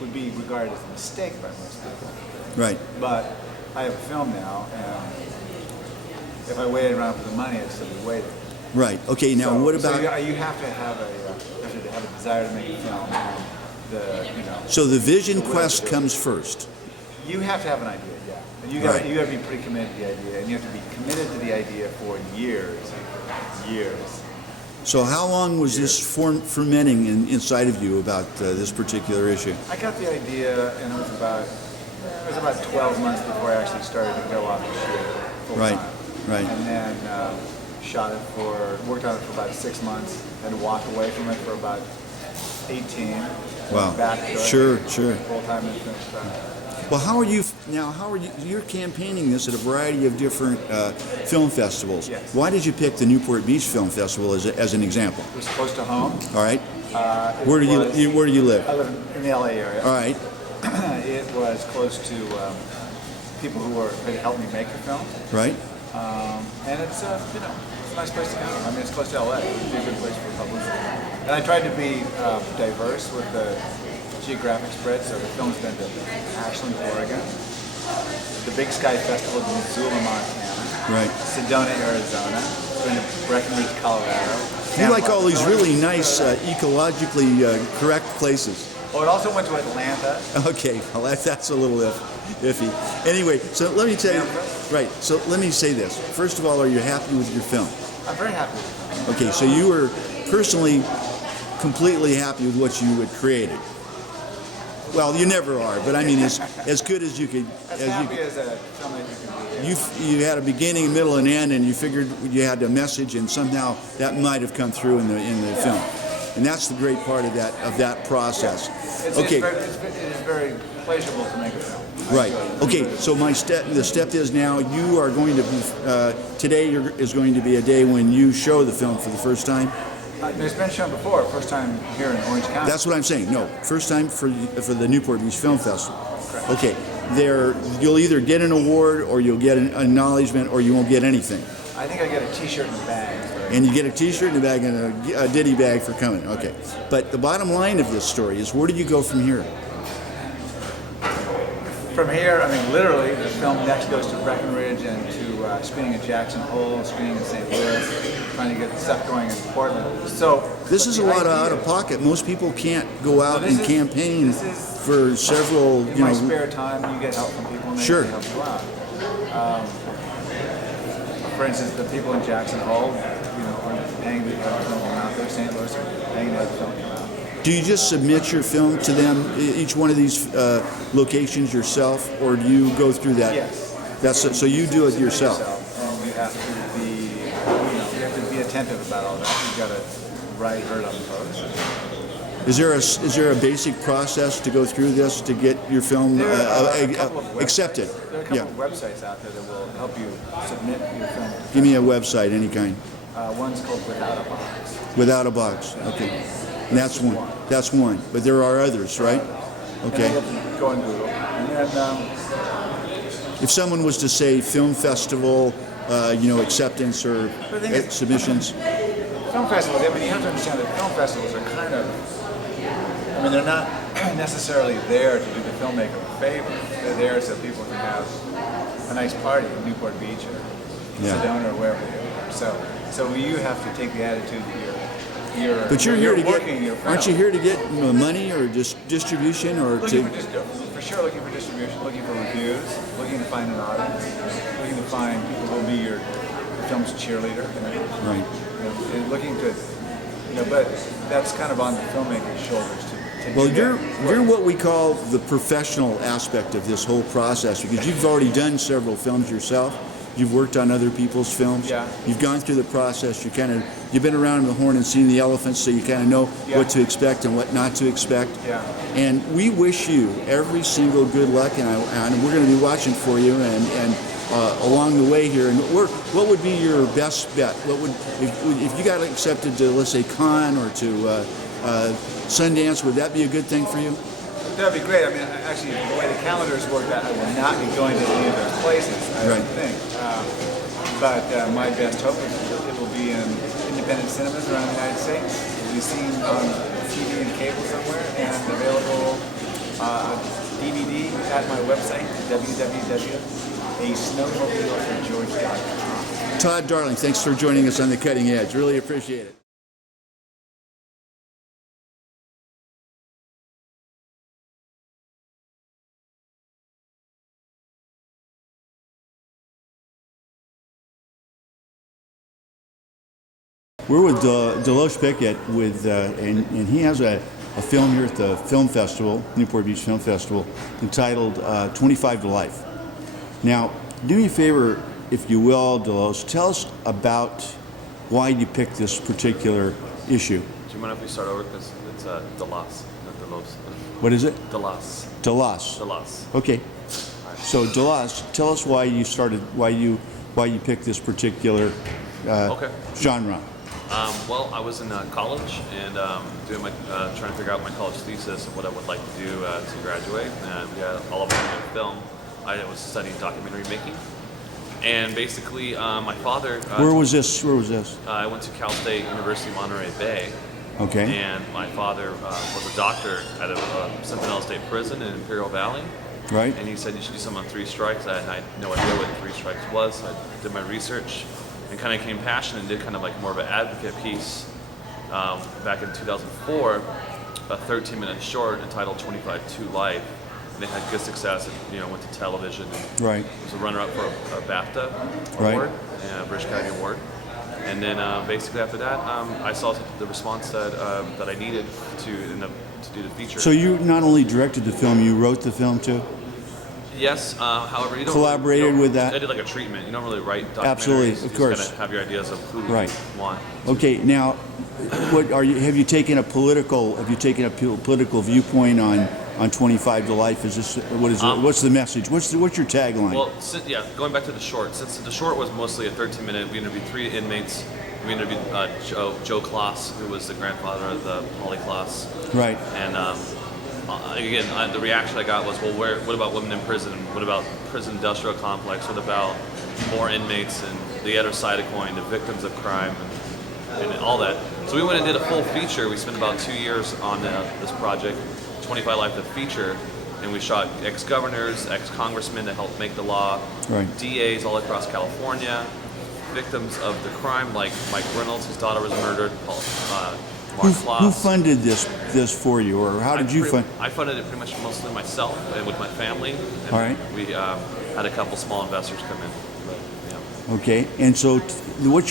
would be regarded as a mistake by most people. Right. But I have a film now, and if I waited around for the money, I'd still be waiting. Right. Okay. Now, what about? So you have to have a desire to make a film. So the vision quest comes first. You have to have an idea. You got to be pretty committed to the idea, and you have to be committed to the idea for years. So how long was this fermenting inside of you about this particular issue? I got the idea, and it was about 12 months before I actually started to go off the shoot full time. Right. And then worked on it for about 6 months, and walked away from it for about 18. Wow. Back to Sure. Full time and finished that. Well, you're campaigning this at a variety of different film festivals. Yes. Why did you pick the Newport Beach Film Festival as an example? It was close to home. All right. Where do you live? I live in the LA area. All right. It was close to people who had helped me make the film. Right. And it's it's a nice place to go. I mean, it's close to LA. It would be a good place for publicity. And I tried to be diverse with the geographic spread, so the film's been to Ashland, Oregon, the Big Sky Festival in Missoula, Montana, right. Sedona, Arizona, it's been to Breckenridge, Colorado. You like all these really nice, ecologically correct places. Oh, it also went to Atlanta. Okay, well that's a little iffy. Anyway, so let me tell you, right, so let me say this. First of all, are you happy with your film? I'm very happy with the film. Okay, so you were personally completely happy with what you had created. Well, you never are, but I mean, as good as you could. As happy as a filmmaker can be. You had a beginning, a middle, and end, and you figured you had a message, and somehow that might have come through in the film, and that's the great part of that process. Okay. It is very pleasurable to make a film. Right. Okay. So the step is now you are going to be today is going to be a day when you show the film for the first time. It's been shown before, first time here in Orange County. That's what I'm saying. No, first time for the Newport Beach Film Festival. Okay, you'll either get an award or you'll get an acknowledgement or you won't get anything. I think I get a T-shirt and a bag. And you get a T-shirt and a bag and a ditty bag for coming. Okay, but the bottom line of this story is, where do you go from here? From here, I mean, literally, the film next goes to Breckenridge and to screening at Jackson Hole, screening in St. Louis, trying to get stuff going in Portland. So this is a lot of out of pocket. Most people can't go out and campaign for several. In my spare time, you get help from people, and they help you out. For instance, the people in Jackson Hole, are paying the film come out there. St. Louis are paying the film come out. Do you just submit your film to them, each one of these locations yourself, or do you go through that? Yes. So you do it yourself. And you have to be attentive about all that. You've got to write hard on the post. Is there a basic process to go through this to get your film accepted? There are a couple of websites out there that will help you submit your film. Give me a website, any kind. One's called Without a Box. Without a Box. Okay. And that's one. That's one. But there are others, right? Okay. And go on Google. And then, if someone was to say film festival, acceptance or submissions. Film festivals, I mean, you have to understand that film festivals are kind of, they're not necessarily there to do the filmmaker a favor. They're there so people can have a nice party in Newport Beach or Sedona or wherever they are. So you have to take the attitude that but you're here to get. Aren't you here to get money or just distribution or for sure looking for distribution, looking for reviews, looking to find an audience, looking to find people who will be your film's cheerleader. Right. Looking to, but that's kind of on the filmmaker's shoulders to well, you're what we call the professional aspect of this whole process, because you've already done several films yourself. You've worked on other people's films. Yeah. You've gone through the process. You've been around the horn and seen the elephants, so you kind of know what to expect and what not to expect. Yeah. And we wish you every single good luck, and we're going to be watching for you and along the way here. And what would be your best bet? What would if you got accepted to, let's say, Cannes or to Sundance? Would that be a good thing for you? That'd be great. Actually, the way the calendars work out, I will not be going to any of those places, I don't think. But my best hope is it will be in independent cinemas around the United States. It will be seen on TV and cable somewhere, and available DVD at my website, www.asnowmobileforgeorge.com. Todd Darling, thanks for joining us on The Cutting Edge. Really appreciate it. We're with Deloche Pickett, and he has a film here at the film festival, Newport Beach Film Festival, entitled 25 to Life. Now, do me a favor, if you will, Deloche, tell us about why you picked this particular issue. Do you mind if we start over? Because it's Delos, not Delos. What is it? Delos. Delos. Delos. Okay. So Delos, tell us why you picked this particular genre. Well, I was in college and doing trying to figure out my college thesis and what I would like to do to graduate. And we had all of it in film. I was studying documentary making, and basically my father. Where was this? I went to Cal State University, Monterey Bay. Okay. And my father was a doctor at a Sentinel State Prison in Imperial Valley. Right. And he said you should do something on 3 strikes. I had no idea what 3 strikes was. So I did my research and kind of became passionate and did kind of like more of an advocate piece back in 2004, a 13-minute short entitled 25 to Life. And it had good success. It went to television. And right. It was a runner-up for a BAFTA award and a British Academy Award. And then basically after that, I saw the response that I needed to do the feature. So you not only directed the film, you wrote the film too? Yes. However, you don't collaborated with that. I did like a treatment. You don't really write documentaries. Absolutely, of course. You just kind of have your ideas of who you want. Okay. Now, have you taken a political viewpoint on 25 to Life? Is this what's the message? What's your tagline? Well, going back to the short. Since the short was mostly a 13-minute, we interviewed 3 inmates. we interviewed Joe Kloss, who was the grandfather of the Polly Kloss. Right. And again, the reaction I got was, well, what about women in prison? What about prison industrial complex? What about more inmates and the other side of the coin, the victims of crime and all that? So we went and did a full feature. We spent about 2 years on this project, 25 Life, the feature. And we shot ex-governors, ex-congressmen to help make the law, right. DAs all across California, victims of the crime like Mike Reynolds, whose daughter was murdered, Mark Kloss. Who funded this for you, or how did you fund? I funded it pretty much mostly myself and with my family. And all right. We had a couple small investors come in. But, yeah. Okay, and so what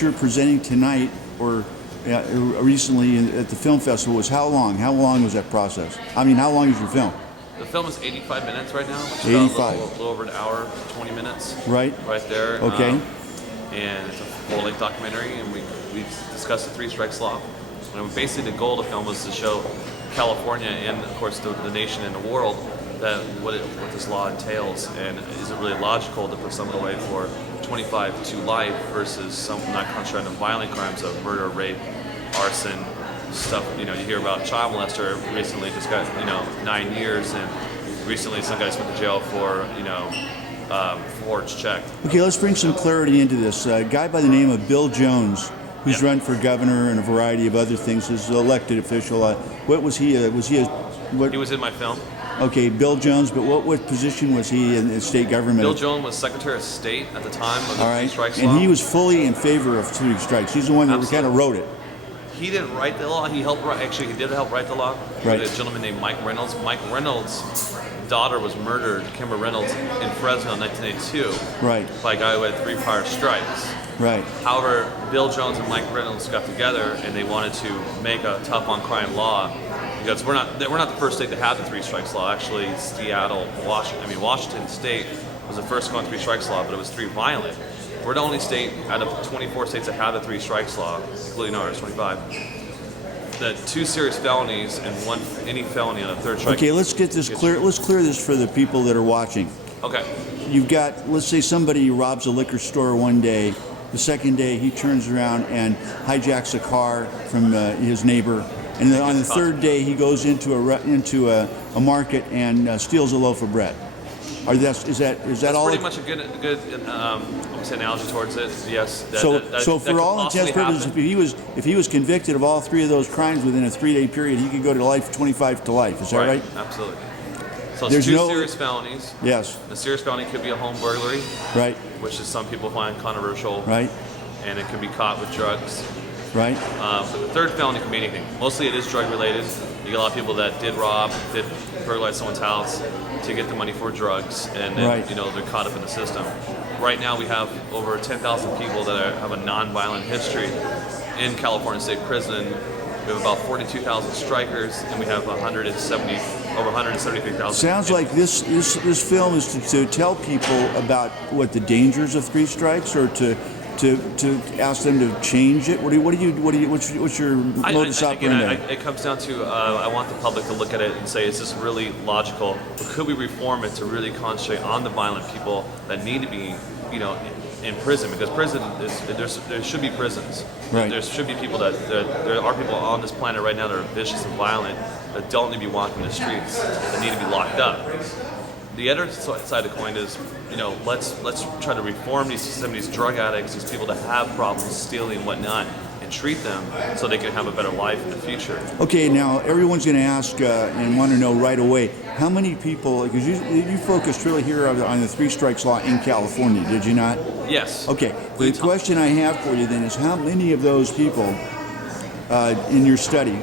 you're presenting tonight, or recently at the film festival, was how long? How long was that process? I mean, how long is your film? The film is 85 minutes right now. Which is 85. About a little over an hour, 20 minutes. Right. Right there. Okay. And it's a full-length documentary, and we discussed the 3 strikes law. And basically the goal of the film was to show California and, of course, the nation and the world that what this law entails, and is it really logical to put someone away for 25 to life versus someone not concentrating on violent crimes of murder, rape, arson, stuff. You hear about child molester recently just got 9 years, and recently some guys went to jail for forged check. Okay, let's bring some clarity into this. A guy by the name of Bill Jones, who's run for governor and a variety of other things, is an elected official. What was he? He was in my film. Okay, Bill Jones, but what position was he in the state government? Bill Jones was Secretary of State at the time of the 3 strikes law. And he was fully in favor of 3 strikes. He's the one that kind of wrote it. He didn't write the law. He helped write. Actually, he did help write the law. Right. A gentleman named Mike Reynolds. Mike Reynolds' daughter was murdered, Kimber Reynolds, in Fresno in 1982. Right. By a guy who had 3 prior strikes. Right. However, Bill Jones and Mike Reynolds got together and they wanted to make a tough on crime law, because we're not the first state to have the 3 strikes law. Actually, Seattle, Washington State was the first one 3 strikes law, but it was 3 violent. We're the only state out of 24 states that have the 3 strikes law, including ours, 25. The 2 serious felonies and any felony on a 3rd strike. Okay, let's get this clear. Let's clear this for the people that are watching. Okay. You've got, let's say somebody robs a liquor store one day. The second day, he turns around and hijacks a car from his neighbor. And then on the 3rd day, he goes into a market and steals a loaf of bread. Is that all? Pretty much a good analogy towards it. Yes. So for all intents and purposes, if he was convicted of all 3 of those crimes within a 3-day period, he could go to life, 25 to life. Is that right? Absolutely. So it's 2 serious felonies. Yes. The serious felony could be a home burglary. Right. Which is some people find controversial. Right. And it can be caught with drugs. Right. But the 3rd felony can be anything. Mostly it is drug related. You get a lot of people that did burglarize someone's house to get the money for drugs, and then, they're caught up in the system. Right now we have over 10,000 people that have a non-violent history in California State Prison. We have about 42,000 strikers, and we have over 173,000. Sounds like this film is to tell people about what the dangers of 3 strikes, or to ask them to change it. What's your modus operandi? It comes down to I want the public to look at it and say, is this really logical? Or could we reform it to really concentrate on the violent people that need to be, in prison? Because there should be prisons. Right. There should be people there are people on this planet right now that are vicious and violent, that don't need to be walking the streets, that need to be locked up. The other side of the coin is, let's try to reform some of these drug addicts, these people that have problems stealing and whatnot, and treat them so they can have a better life in the future. Okay, now everyone's going to ask and want to know right away, how many people, because you focused really here on the 3 strikes law in California, did you not? Yes. Okay, the question I have for you then is, how many of those people in your study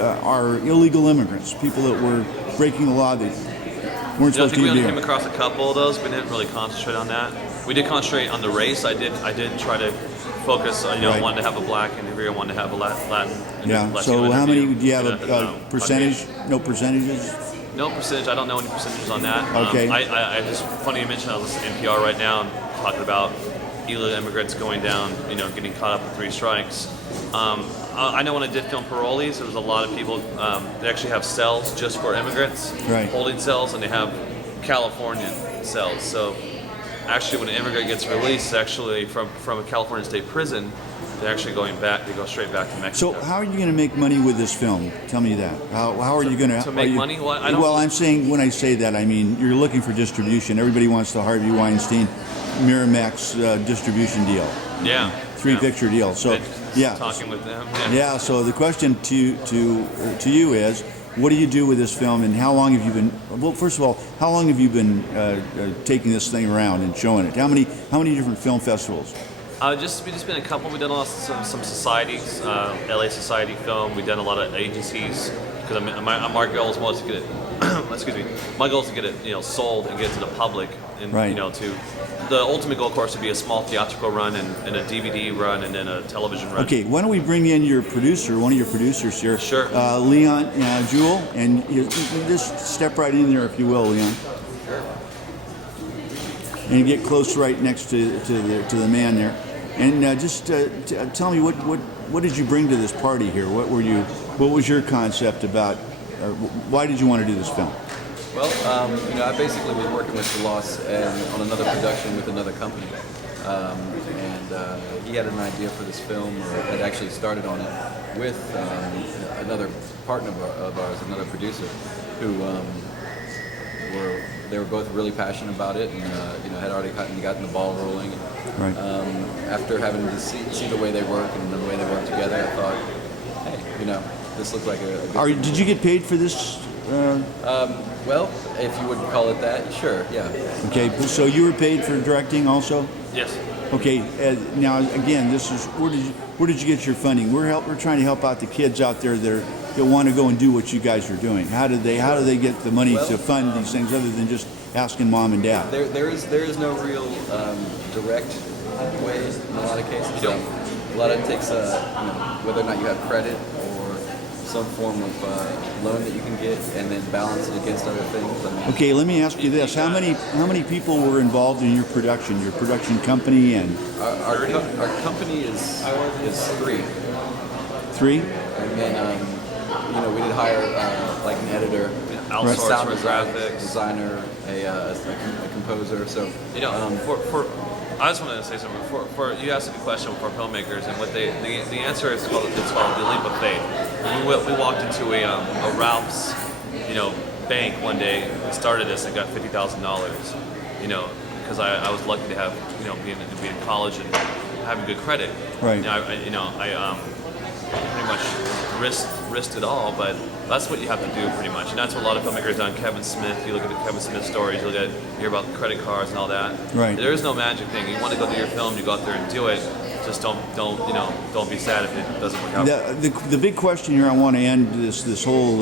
are illegal immigrants, people that were breaking the law that weren't supposed to be I think we here? only came across a couple of those. We didn't really concentrate on that. We did concentrate on the race. I did try to focus on, I wanted to have a black interview, I wanted to have a Latin. Yeah, so how many, do you have a percentage? No percentages? No percentage. I don't know any percentages on that. Okay. I just, funny you mention, I was listening to NPR right now and talking about illegal immigrants going down, getting caught up in 3 strikes. I know when I did film Parolees, there was a lot of people, they actually have cells just for immigrants, holding cells, and they have Californian cells. So actually when an immigrant gets released actually from a California state prison, they're actually going back. They go straight back to Mexico. So how are you going to make money with this film? Tell me that. How are you going to make money? Well, I don't. Well, I'm saying when I say that, I mean you're looking for distribution. Everybody wants the Harvey Weinstein, Miramax distribution deal. Yeah. Three-picture deal. So yeah. Talking with them. Yeah. So the question to you is, what do you do with this film, and how long have you been? Well, first of all, how long have you been taking this thing around and showing it? How many different film festivals? We just been a couple. We've done some societies, LA Society Film. We've done a lot of agencies because my goal is to get it. Excuse me. My goal is to get it, sold and get it to the public, and right. To the ultimate goal, of course, would be a small theatrical run and a DVD run and then a television run. Okay, why don't we bring in your producer, one of your producers here, sure, Leon Jewell, and you just step right in there, if you will, Leon. Sure. And get close right next to the man there. And just tell me what did you bring to this party here? What was your concept about? Why did you want to do this film? Well, I basically was working with DeLoss on another production with another company, and he had an idea for this film, or had actually started on it with another partner of ours, another producer, who they were both really passionate about it, and had already gotten the ball rolling. Right. After having to see the way they work and the way they work together, I thought, hey, this looks like a good Did you get paid for this? Well, if you would call it that, sure, yeah. Okay, so you were paid for directing also? Yes. Okay, now again, this is where did you get your funding? We're trying to help out the kids out there that want to go and do what you guys are doing. How do they get the money to fund these things other than just asking mom and dad? There is no real direct way in a lot of cases. A lot of it takes whether or not you have credit or some form of loan that you can get, and then balance it against other things. Okay, let me ask you this: how many people were involved in your production company, and our company is three. Three? And then we did hire like an editor, outsource sound for graphics, designer, a composer. So I just wanted to say something. For you asked a good question for filmmakers, and what the answer is called the leap of faith. We walked into a Ralph's, bank one day, and started this and got $50,000. Because I was lucky to have be in college and having good credit. Right. I pretty much risked it all, but that's what you have to do pretty much, and that's what a lot of filmmakers done. Kevin Smith, you look at the Kevin Smith stories, you hear about credit cards and all that. Right. There is no magic thing. You want to go do your film, you go out there and do it. Just don't be sad if it doesn't work out. The big question here I want to end this whole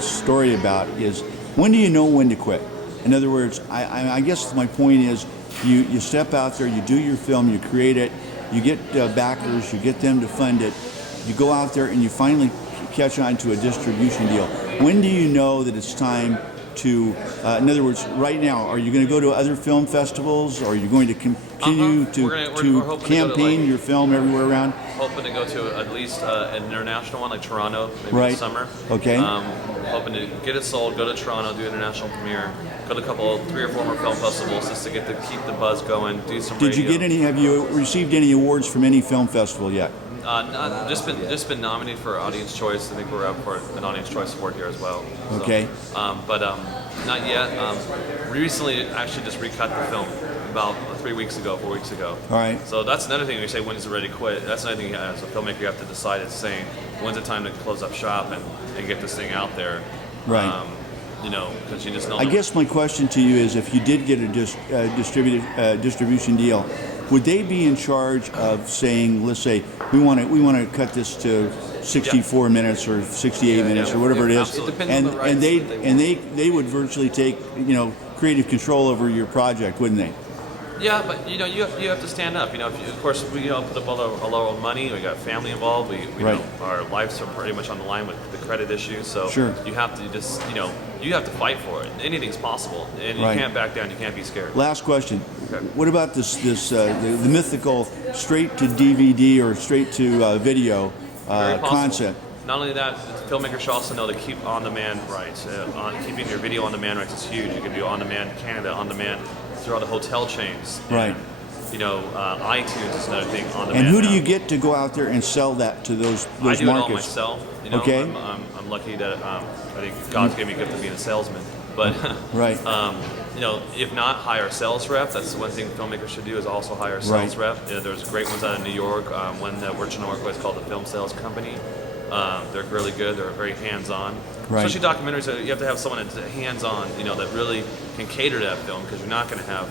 story about is, when do you know when to quit? In other words, I guess my point is, you step out there, you do your film, you create it, you get backers, you get them to fund it, you go out there and you finally catch on to a distribution deal. When do you know that it's time to, in other words, right now, are you going to go to other film festivals, or are you going to continue to campaign your film everywhere around? Hoping to go to at least an international one like Toronto, maybe right. this summer. Okay. Hoping to get it sold, go to Toronto, do international premiere, go to 3 or 4 more film festivals just to keep the buzz going, do some radio. Did you get any? Have you received any awards from any film festival yet? Just been nominated for Audience Choice. I think we're up for an Audience Choice award here as well. So, okay. But not yet. We recently actually just recut the film about 4 weeks ago. All right. So that's another thing. When you say when is it ready to quit, that's another thing as a filmmaker you have to decide. It's saying when's the time to close up shop and get this thing out there. Right. Because you just know. I guess my question to you is, if you did get a distribution deal, would they be in charge of saying, let's say, we want to cut this to 64 minutes or 68 minutes or whatever it is, and they would virtually take creative control over your project, wouldn't they? Yeah, but you have to stand up. Of course, we put up all our money. We got family involved. We right. Our lives are pretty much on the line with the credit issues. So sure. You have to just you have to fight for it. Anything's possible, and you right. can't back down. You can't be scared. Last question. Okay. What about the mythical straight to DVD or straight to video concept? Not only that, filmmakers should also know to keep on-demand rights. Keeping your video on-demand rights is huge. You can do on-demand Canada, on-demand through all the hotel chains. Right. iTunes is another thing on the. And who do you get to go out there and sell that to those I do markets? it all myself. Okay. I'm lucky that I think God's gave me a gift of being a salesman. But right. If not, hire a sales rep. That's the one thing filmmakers should do is also hire a sales rep. There's great ones out of New York. One that we're trying to work with is called the Film Sales Company. They're really good. They're very hands-on. Right. Especially documentaries, you have to have someone that's hands-on, that really can cater to that film because you're not going to have,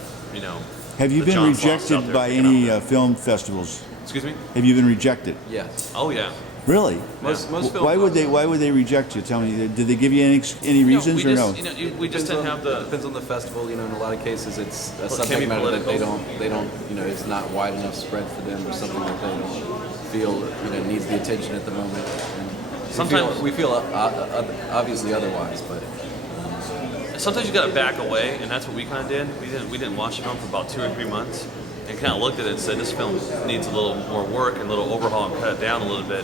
Have you been rejected by any film festivals? Excuse me? Have you been rejected? Yes. Oh yeah. Really? Most Why would they reject you? Tell me. Did they give you any reasons or no? We just didn't have the. Depends on the festival. In a lot of cases, it's a subject matter that they don't. It's not wide enough spread for them, or something that they don't feel needs the attention at the moment. And sometimes we feel obviously otherwise, but. Sometimes you got to back away, and that's what we kind of did. We didn't watch the film for about 2 or 3 months, and kind of looked at it and said, this film needs a little more work and a little overhaul and cut it down a little bit.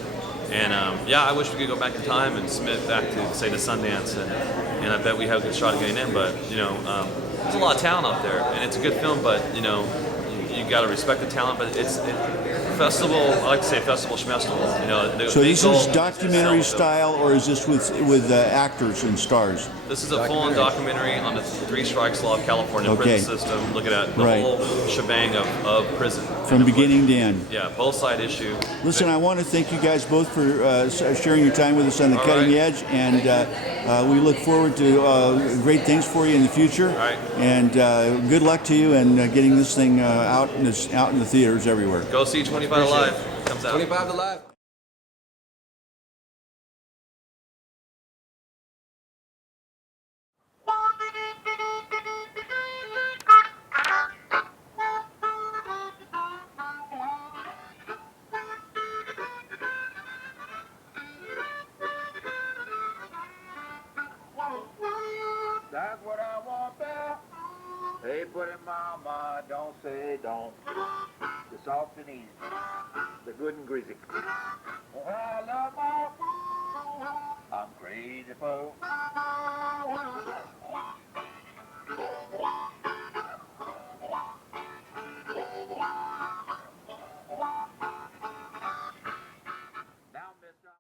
And I wish we could go back in time and submit it back to, say, the Sundance, and I bet we have a good shot of getting in. But there's a lot of talent out there, and it's a good film. But you got to respect the talent. But it's festival. I like to say festival schmestival. So this is documentary style, or is this with actors and stars? This is a full-on documentary on the 3 strikes law of California prison system, looking at the whole shebang of prison. From beginning to end. Yeah, both side issue. Listen, I want to thank you guys both for sharing your time with us on the Cutting Edge, and we look forward to great things for you in the future. All right. And good luck to you and getting this thing out in the theaters everywhere. Go see 25 Alive. Comes out. 25 Alive. That's what I want there. Hey, buddy, mama, don't say don't. The soft and easy, the good and greasy. Oh, I love my, I'm crazy for.